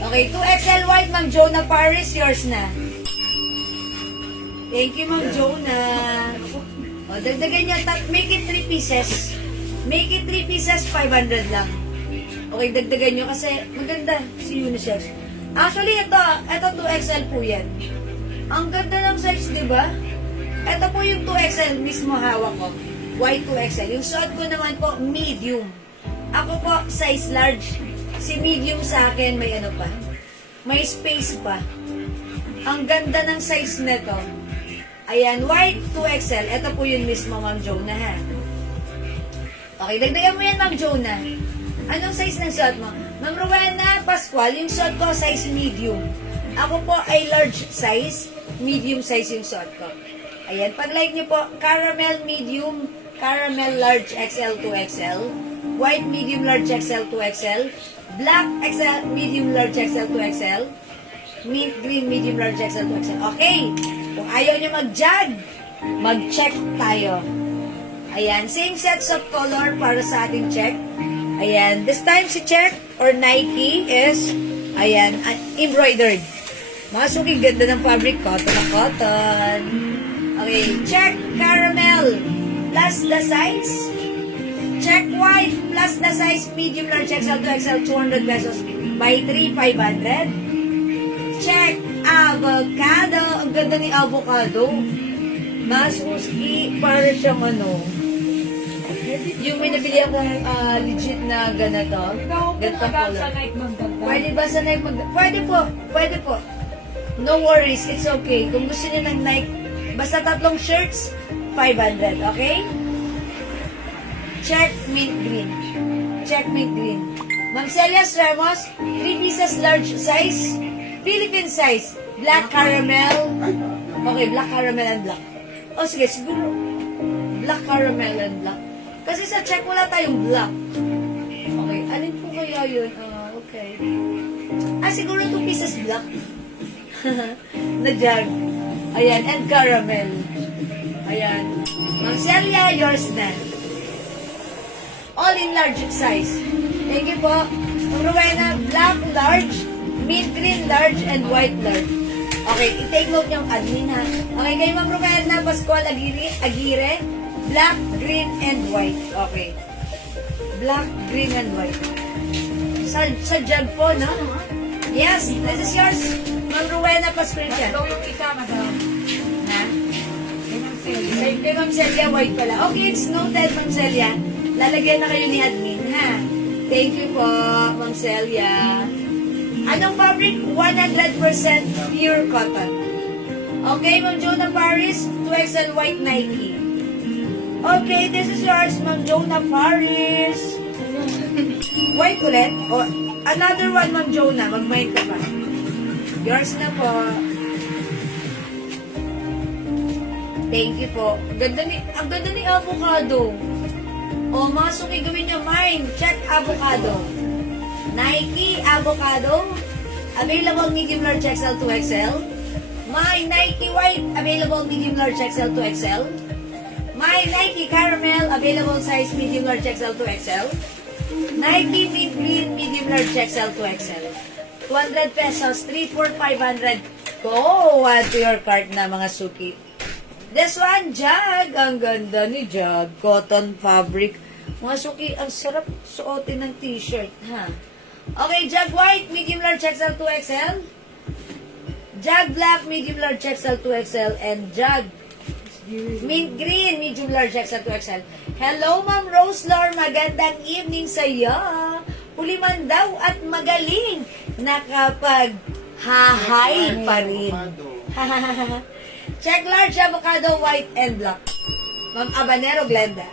Okay, 2XL white, Ma'am Jonah Paris, yours na. Thank you, Ma'am Jonah. O, dagdagan niya, make it 3 pieces. Make it 3 pieces, 500 lang. Okay, dagdagan niyo kasi maganda si unisex. Actually, ito 2XL po yan. Ang ganda ng size, di ba? Ito po yung 2XL mismo hawak ko. White 2XL. Yung suot ko naman po, medium. Ako po, size large. Si medium sa akin, may pa. May space pa. Ang ganda ng size nito. Ayan, white 2XL. Ito po yun mismo, Ma'am Jonah, ha? Okay, dagdagan mo yan, Ma'am Jonah. Anong size ng suot mo? Ma'am Rowena Pascual, yung suot ko, size medium. Ako po ay large size, medium size yung suot ko. Ayan, pag-like niyo po, caramel medium, caramel large XL 2XL, white medium large XL 2XL, black XL medium large XL 2XL, mint green medium large XL 2XL. Okay, kung ayaw niyo mag-jag, mag-check tayo. Ayan, same sets of color para sa ating check. Ayan, this time si check or Nike is, ayan, embroidered. Mga suki, ganda ng fabric, cotton na cotton. Okay, check caramel plus the size. Check white plus the size, medium large XL to XL, 200 pesos. By 3, 500. Check avocado. Ang ganda ni avocado. Masuski, para siyang yung may nabili akong legit na ganito. Ganito color. Pwede ba sa Nike Pwede po. Pwede po. No worries, it's okay. Kung gusto niyo ng Nike, basta 3 shirts, 500, okay? Check mint green. Check mint green. Ma'am Celia Ramos, 3 pieces large size, Philippine size, black caramel. Okay, black caramel and black. O sige, siguro black caramel and black. Kasi sa check wala tayong black. Okay, alin po kaya yun? Okay. Siguro 2 pieces black. Na jug. Ayan, and caramel. Ayan. Ma'am Celia, yours na. All in large size. Thank you po. Ma'am Rowena, black large, mint green large, and white large. Okay, i-take note niyong admin ha. Okay, kay Ma'am Rowena, Pascual Aguirre, black, green, and white. Okay. Black, green, and white. Sa jug po, no? Yes, this is yours. Ma'am Rowena, pa-screenshot. Ikaw yung isa, madam. Ha? Kay Ma'am Celia. Kay Ma'am Celia, white pala. Okay, it's noted, Ma'am Celia. Lalagyan na kayo ni admin, ha? Thank you po, Ma'am Celia. Anong fabric? 100% pure cotton. Okay, Ma'am Jonah Paris, 2XL white Nike. Okay, this is yours, Ma'am Jonah Paris. White ulit? O, another one, Ma'am Jonah. Mag-mind ka pa. Yours na po. Thank you po. Ang ganda ni avocado. O, mga suki, gawin nyo mine. Check avocado. Nike avocado. Available medium large XL to XL. My Nike white. Available medium large XL to XL. My Nike caramel. Available size medium large XL to XL. Nike mint green medium large XL to XL. 200 pesos. 3, 4, 500. Go! Add to your cart na mga suki. This one, jug. Ang ganda ni jug. Cotton fabric. Mga suki, ang sarap suotin ng t-shirt. Ha? Okay, jug white, medium large XL to XL. Jug black, medium large XL to XL. And jug mint green, medium large XL to XL. Hello, Ma'am Rose Lor. Magandang evening sa iyo. Huli man daw at magaling. Nakapag-hahay pa rin. Check large avocado, white and black. Ma'am Habanero Glenda.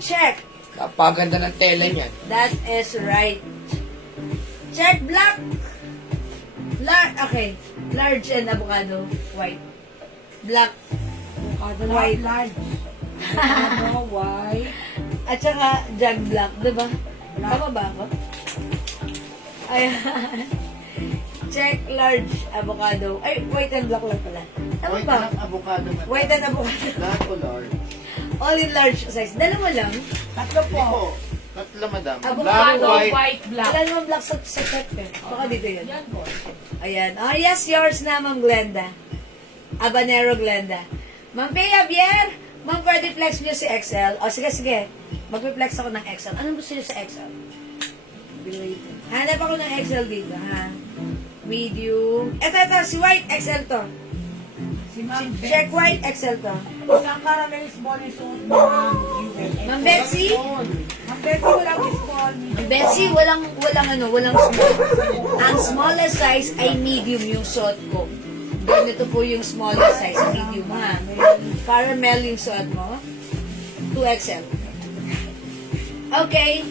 Check. Kapaganda ng tela niyan. That is right. Check black. Okay. Large and avocado, white. Black. Avocado White. large. Avocado, white. At saka jug black. Diba? Tama ba ako? Ayan. Check large avocado. Ay, white and black lang pala. Tama White ba? ng avocado. madam. White and avocado. Lahat ko large. All in large size. Dalawa lang. Tatlo po. Hindi po. Tatlo, madam. Black, Avocado, white. white, black. Wala naman black sa set eh. Baka dito yun. Yan po. Ayan. Oh, yes, yours na, Ma'am Glenda. Habanero Glenda. Ma'am Bea Javier, Ma'am, pwede flex niyo si XL. O, sige, sige. Magpe-flex ako ng XL. Anong gusto niyo sa XL? Hanap ako ng XL dito, ha? Medium. Ito, si White XL to. Si Ma'am Check White XL to. Isang caramel small yung suot mo. Ma'am Betsy? Ma'am Betsy, walang small. Ma'am Betsy, walang small. Ang smallest size ay medium yung suot ko. Ganito po yung smallest size, medium, ha? Caramel yung suot mo. 2XL. Okay.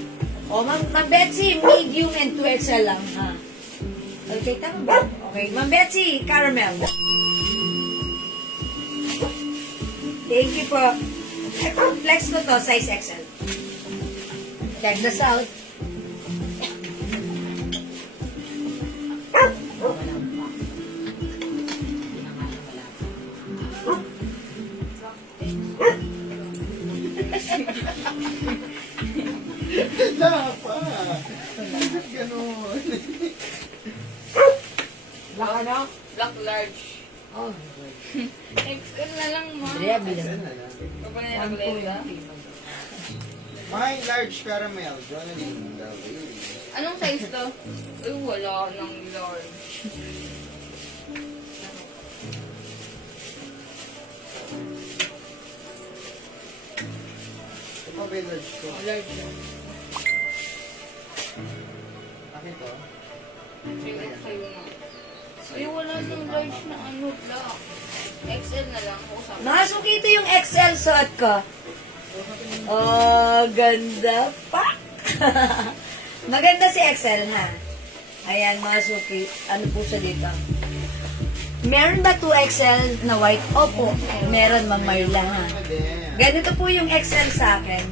O, Ma'am Betsy, medium and 2XL lang, ha? Okay, tama ba? Okay, Ma'am Betsy, caramel. Thank you po. Flex ko to, size XL. Check this out. Wala pa. Bakit ganun? Black ano? Black large. Oh, XL na lang, ma. Drea, bilang. Kapag na nagleda. My large caramel. Jonalyn. Anong size to? Ay, wala nang large. Ito pa ba yung large ko? Large yan. Akin to? Sa'yo na. Ay, wala nang large na ano, black. XL na lang ako sa Nakasuki ito yung XL suot ko. Oh, ganda pa. Maganda si XL, ha? Ayan, mga suki. Ano po siya dito? Meron ba 2XL na white? Opo, meron, Ma'am Marla, ha? Ganito po yung XL sa akin.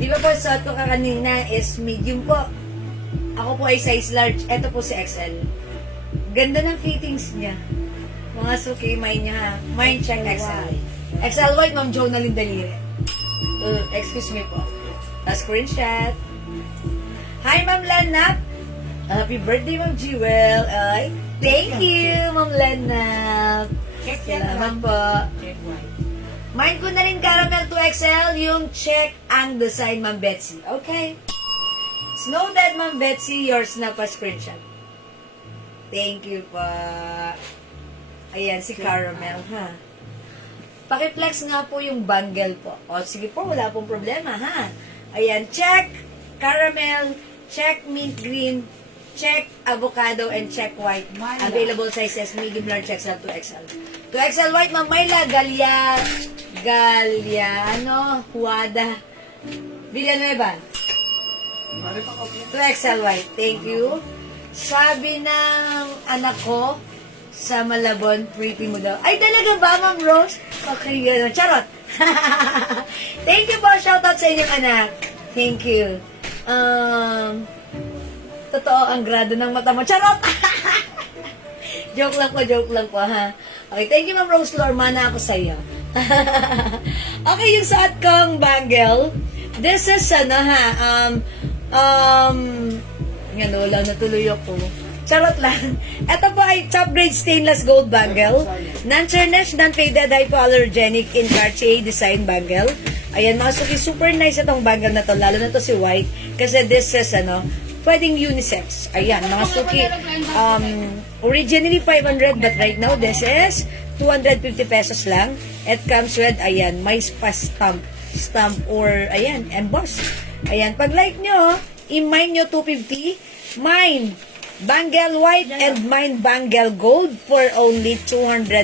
Di ba po, suot ko ka kanina is medium po. Ako po ay size large. Ito po si XL. Ganda ng fittings niya. Mga suki, mine niya, ha? Mine check XL. XL white, Ma'am Jonalyn Dalire. Excuse me po. A screenshot. Hi, Ma'am Lenap. Happy birthday, Ma'am Jewel. Ay, thank you, Ma'am Lenap. Check yan, Salamat ma'am. po. Check white. Mine ko na rin caramel 2XL, yung check ang design, Ma'am Betsy. Okay. Snow Dead, Ma'am Betsy, yours na pa screenshot. Thank you pa. Ayan, si caramel, ha? Pakiflex nga po yung bangle po. O, sige po, wala pong problema, ha? Ayan, check caramel, check mint green, check avocado, and check white. Available sizes, medium, large, XL, 2XL. 2XL white, Ma'am Myla, Huada, Villanueva. 2XL white, thank you. Sabi ng anak ko, sa Malabon, pretty mo daw. Ay, talaga ba, Ma'am Rose? Okay, charot. Thank you po, shoutout sa inyong anak. Thank you. Totoo, ang grado ng mata mo. Charot! Joke lang po, ha? Okay, thank you, Ma'am Rose Lor. Mana ako sa iyo. Okay, yung suot kong bangle. This is, yan, wala, natuloy ako. Charot lang. Ito po ay top grade stainless gold bangle. Non-tarnish, non-faded, hypoallergenic in Cartier design bangle. Ayan, mga suki, super nice itong bangle na to. Lalo na to si white. Kasi this is, pwedeng unisex. Ayan, mga suki. Originally 500, but right now, this is 250 pesos lang. It comes with, ayan, may stamp or, ayan, emboss. Ayan, pag like nyo, i-mine nyo 250. Mine bangle white and mine bangle gold for only 250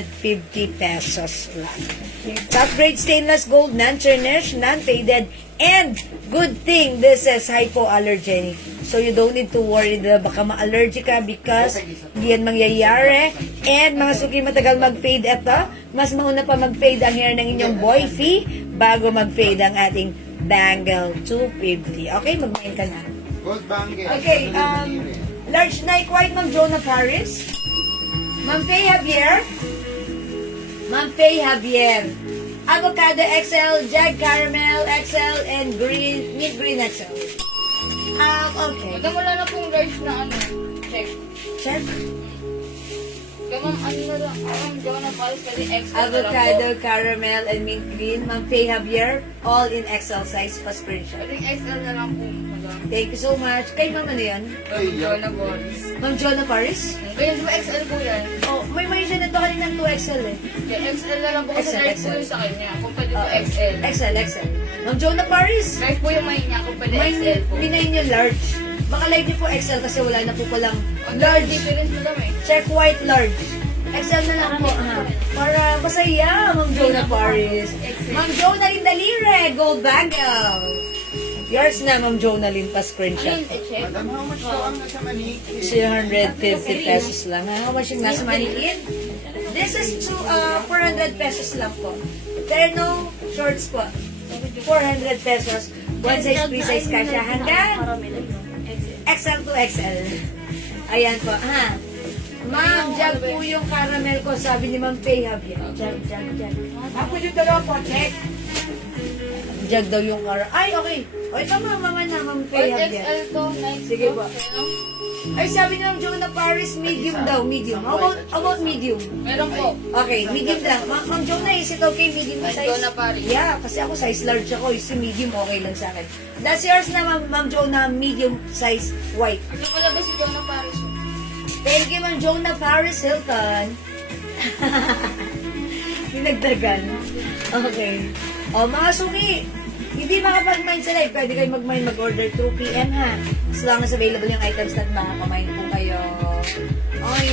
pesos lang. Top grade stainless gold, non-tarnish, non-faded, and good thing, this is hypoallergenic. So you don't need to worry na baka ma-allergic ka because hindi yan mangyayari. And mga suki, matagal mag-fade ito. Mas mauna pa mag-fade ang hair ng inyong boyfie bago mag-fade ang ating bangle 250. Okay, mag-mine ka na. Gold bangle. Okay, large Nike white, Ma'am Jonah Paris. Ma'am Faye Javier. Ma'am Faye Javier. Avocado XL, Jag Caramel XL, and green, mint green XL. Okay. Madam, wala na pong large na check. Check. Kaya ma'am, na lang, Jonah Paris kasi XL Avocado, caramel, and mint green. Ma'am Faye Javier, all in XL size pa screenshot. I think XL na lang po, madam. Thank you so much. Kay Ma'am ano yan? Jonah Paris. Ma'am Jonah Paris? Kaya di ba XL po yan? Oh, may mention na to kanina ng 2XL eh. Kaya XL na lang po kasi XL, large po XL. yung sa kanya. Kung pwede po XL. XL. Ma'am Jonah Paris. Large po yung may niya, kung pwede May XL po. minay nyo large. Baka like niyo po XL kasi wala na po palang Large large. difference madam eh. Check white large. XL na lang po, ha? Para masaya, Ma'am Jonah Paris. Ma'am Jonalyn Dalire, gold bangle. Yours na, Ma'am Jonalyn, pa screenshot. Ayun, i-check. Madam, how much po ang nasa maniki? 250 pesos lang, ha? How much yung nasa manikin? This is 400 pesos lang po. Terno shorts po. 400 pesos. One size, free size kasha. Hanggang XL to XL. Ayan po, ha? Ma'am, jag po yung caramel ko, sabi ni Ma'am Faye Javier. Jag. Ako yung dalawa po, check. Jag daw yung caramel. Ay, okay. O, ito mga na, Ma'am Faye Or Javier. XL to, next Sige to. po. Ay, sabi ni Ma'am Jonah Paris, medium daw, medium. How about medium? Meron po. Okay, medium lang. Ma'am Jonah, is it okay medium Ma'am size? Jonah Paris. Yeah, kasi ako size large ako. Si medium okay lang sa akin. That's yours na, Ma'am Jonah, medium size white. Ano pala ba si Jonah Paris? Thank you, Ma'am Jonah Paris Hilton. Dinagdagan. Okay. O, mga suki, hindi makapag-mine sila. Pwede kayo mag-mine, mag-order 2 p.m. ha. As long as available yung items na makaka-mine po kayo. Ay,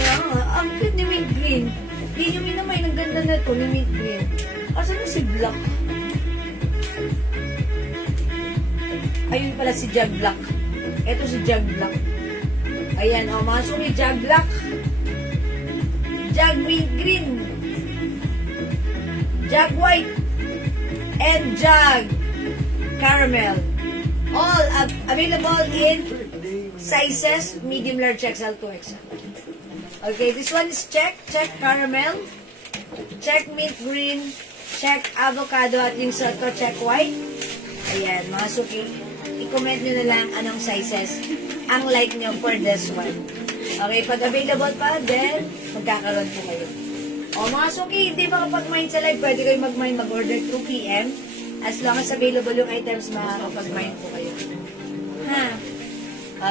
ang cute ni Mint Green. Hindi nyo minamine. Ang ganda na to ni Mint Green. Asa na si Black? Ayun pala si Jag Black. Ito si Jag Black. Ayan, mga suki, Jag Black. Jag Mint Green. Jag White. And Jag Caramel. All available in sizes medium, large, XL, 2XL. Okay, this one is check caramel, check mint green, check avocado, at yung sa to, check white. Ayan, mga suki, i-comment nyo na lang anong sizes ang like nyo for this one. Okay, pag available pa, then magkakaroon po kayo. O mga suki, hindi makapag-mine sa live, pwede kayo mag-mine, mag-order through PM. As long as available yung items, makakapag-mine po kayo. Ha?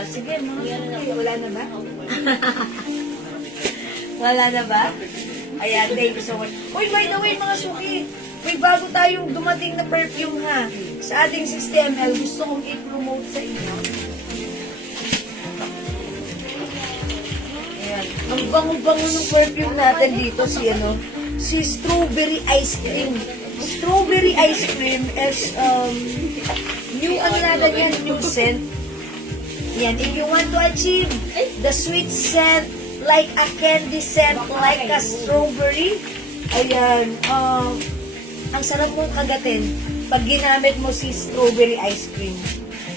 Sige, mga suki, wala na ba? Wala na ba? Ayan, thank you so much. Uy, by the way, mga suki, may bago tayong dumating na perfume, ha? Sa ating 60 ml, gusto kong i-promote sa inyo. Ayan. Ang bango-bango ng perfume natin dito, si strawberry ice cream. Strawberry ice cream is, new, new scent. Yan, if you want to achieve the sweet scent, like a candy scent, like a strawberry, ayan, ang sarap mong kagatin pag ginamit mo si strawberry ice cream.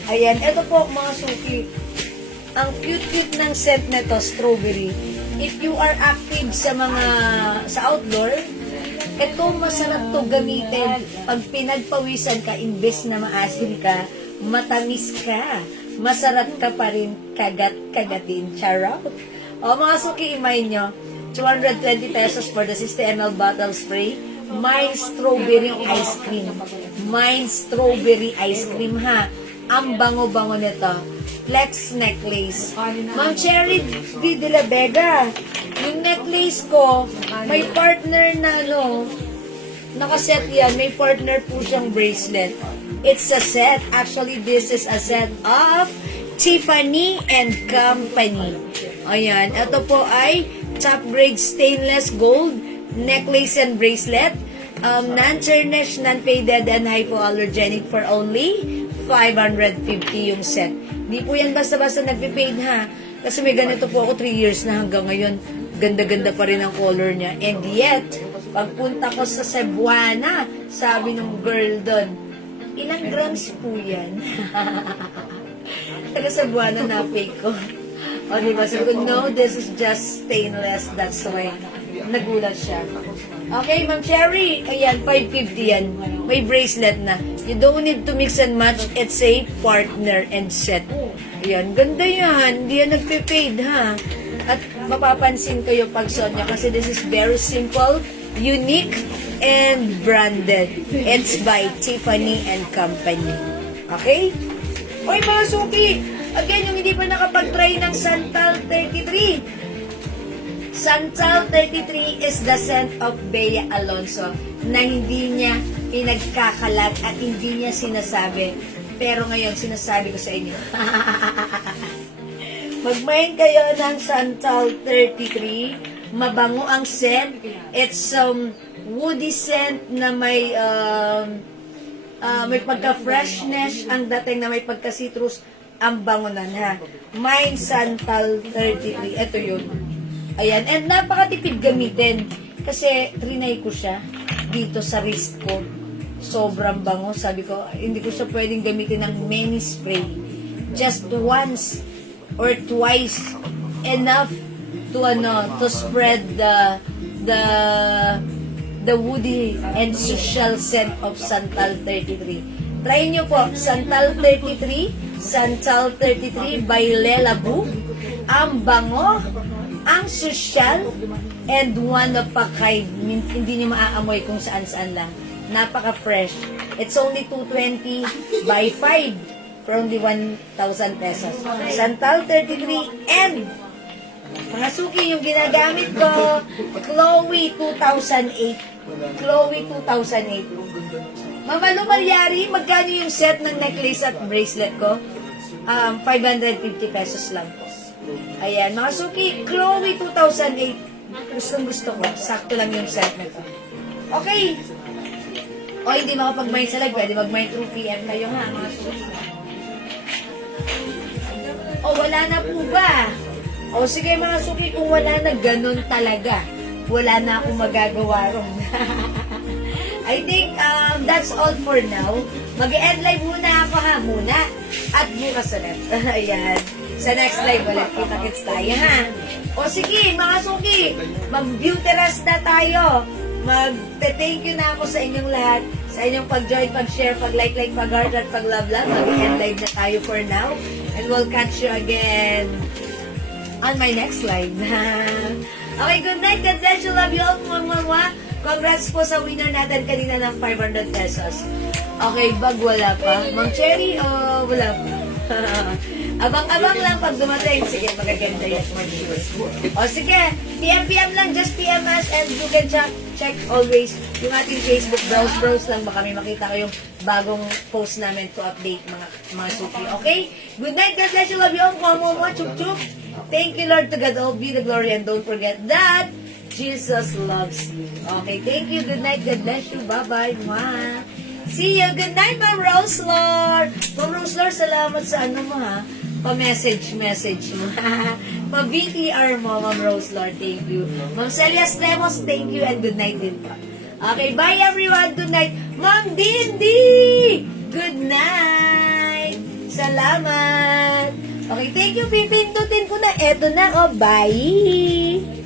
Ayan, ito po mga suki, ang cute-cute ng scent nito, strawberry. If you are active sa outdoor, ito masarap to gamitin pag pinagpawisan ka, imbes na maasim ka, matamis ka, masarap ka pa rin kagatin. Charot! O mga suki, imay nyo, 220 pesos for the 60 ml bottle spray. Mine strawberry ice cream. Mine strawberry ice cream, ha. Ang bango-bango nito. Flex necklace. Ma'am Cherry de la Vega, yung necklace ko, may partner na nakaset yan. May partner po siyang bracelet. It's a set. Actually, this is a set of Tiffany and Company. Ayan, ito po ay top grade stainless gold necklace and bracelet. Non-tarnished, non-faded, and hypoallergenic for only 550 yung set. Di po yan basta-basta nagpe-fade, ha. Kasi may ganito po ako 3 years na hanggang ngayon. Ganda-ganda pa rin ang color niya. And yet, pagpunta ko sa Cebuana, sabi ng girl doon, ilang grams po yan? Taga Cebuana na fake ko. O diba? Sabi ko, no, this is just stainless. That's why nagulat siya. Okay, Ma'am Cherry. Ayan, 550 yan. May bracelet na. You don't need to mix and match. It's a partner and set. Ayan, ganda yan. Hindi yan nagpe-fade, ha? At mapapansin kayo pag suot niya kasi this is very simple, unique, and branded. It's by Tiffany and Company. Okay? Oy, mga suki! Again, yung hindi pa nakapag-try ng Santal 33. Santal 33 is the scent of Bea Alonso na hindi niya pinagkakalat at hindi niya sinasabi. Pero ngayon, sinasabi ko sa inyo. Mag-mine kayo ng Santal 33. Mabango ang scent. It's woody scent na may pagka-freshness ang dating na may pagka-citrus. Ang bango na, ha. Mine Santal 33. Ito yun. Ayan. And napakatipid gamitin. Kasi trinay ko siya dito sa wrist ko. Sobrang bango. Sabi ko, hindi ko siya pwedeng gamitin ng many spray. Just once or twice enough to spread the woody and social scent of Santal 33. Try nyo po, Santal 33 by Lela Boo. Ang bango, ang social, and one of a kind. Hindi nyo maaamoy kung saan-saan lang. Napaka-fresh. It's only 220 by 5 for only 1,000 pesos. Santal 33 and mga suki, yung ginagamit ko, Chloe 2008. Chloe 2008. Mama Lumalyari, magkano yung set ng necklace at bracelet ko? 550 pesos lang po. Ayan, mga suki, Chloe 2008. Gustong-gusto ko. Sakto lang yung set na to. Okay. O, hindi makapag-mine sa live. Pwede mag-mine through PM kayo, ha, mga suki. O wala na po ba? O sige mga suki, kung wala na, ganun talaga. Wala na akong magagawa ron. I think that's all for now. Mag-end live muna ako muna. At bukas ulit. Ayan. Sa next live ulit, kita-kits tayo ha. O sige, mga suki, mag-beauty rest na tayo. Mag-thank you na ako sa inyong lahat. Sa inyong pag-join, pag-share, pag-like, pag-heart, at pag-love. Mag-end live na tayo for now. And we'll catch you again on my next live. Okay, good night. God bless you. Love you all. Mwah. Congrats po sa winner natin kanina ng 500 pesos. Okay, bag wala pa. Mang Cherry, wala pa. Abang-abang lang pag dumating. Sige, magaganda yan. O sige, PM lang. Just PM us and you can check always yung ating Facebook. Browse lang. Baka may makita ko yung bagong post namin to update mga suki. Okay? Good night. God bless you. Love you all. Mwah. Chup. Thank you, Lord. To God all be the glory. And don't forget that Jesus loves you. Okay, thank you. Good night. God bless you. Bye-bye. Mwah. See you. Good night, Ma'am Roselor. Ma'am Roselor, salamat sa ano mo ha. Pa-message mo. Pa-VTR mo, Ma'am Roselor. Thank you. Ma'am Celia Lemos, thank you and good night din po. Okay, bye everyone. Good night. Ma'am Dindi! Good night. Salamat. Okay, thank you. Pipindutin ko na. Eto na, bye.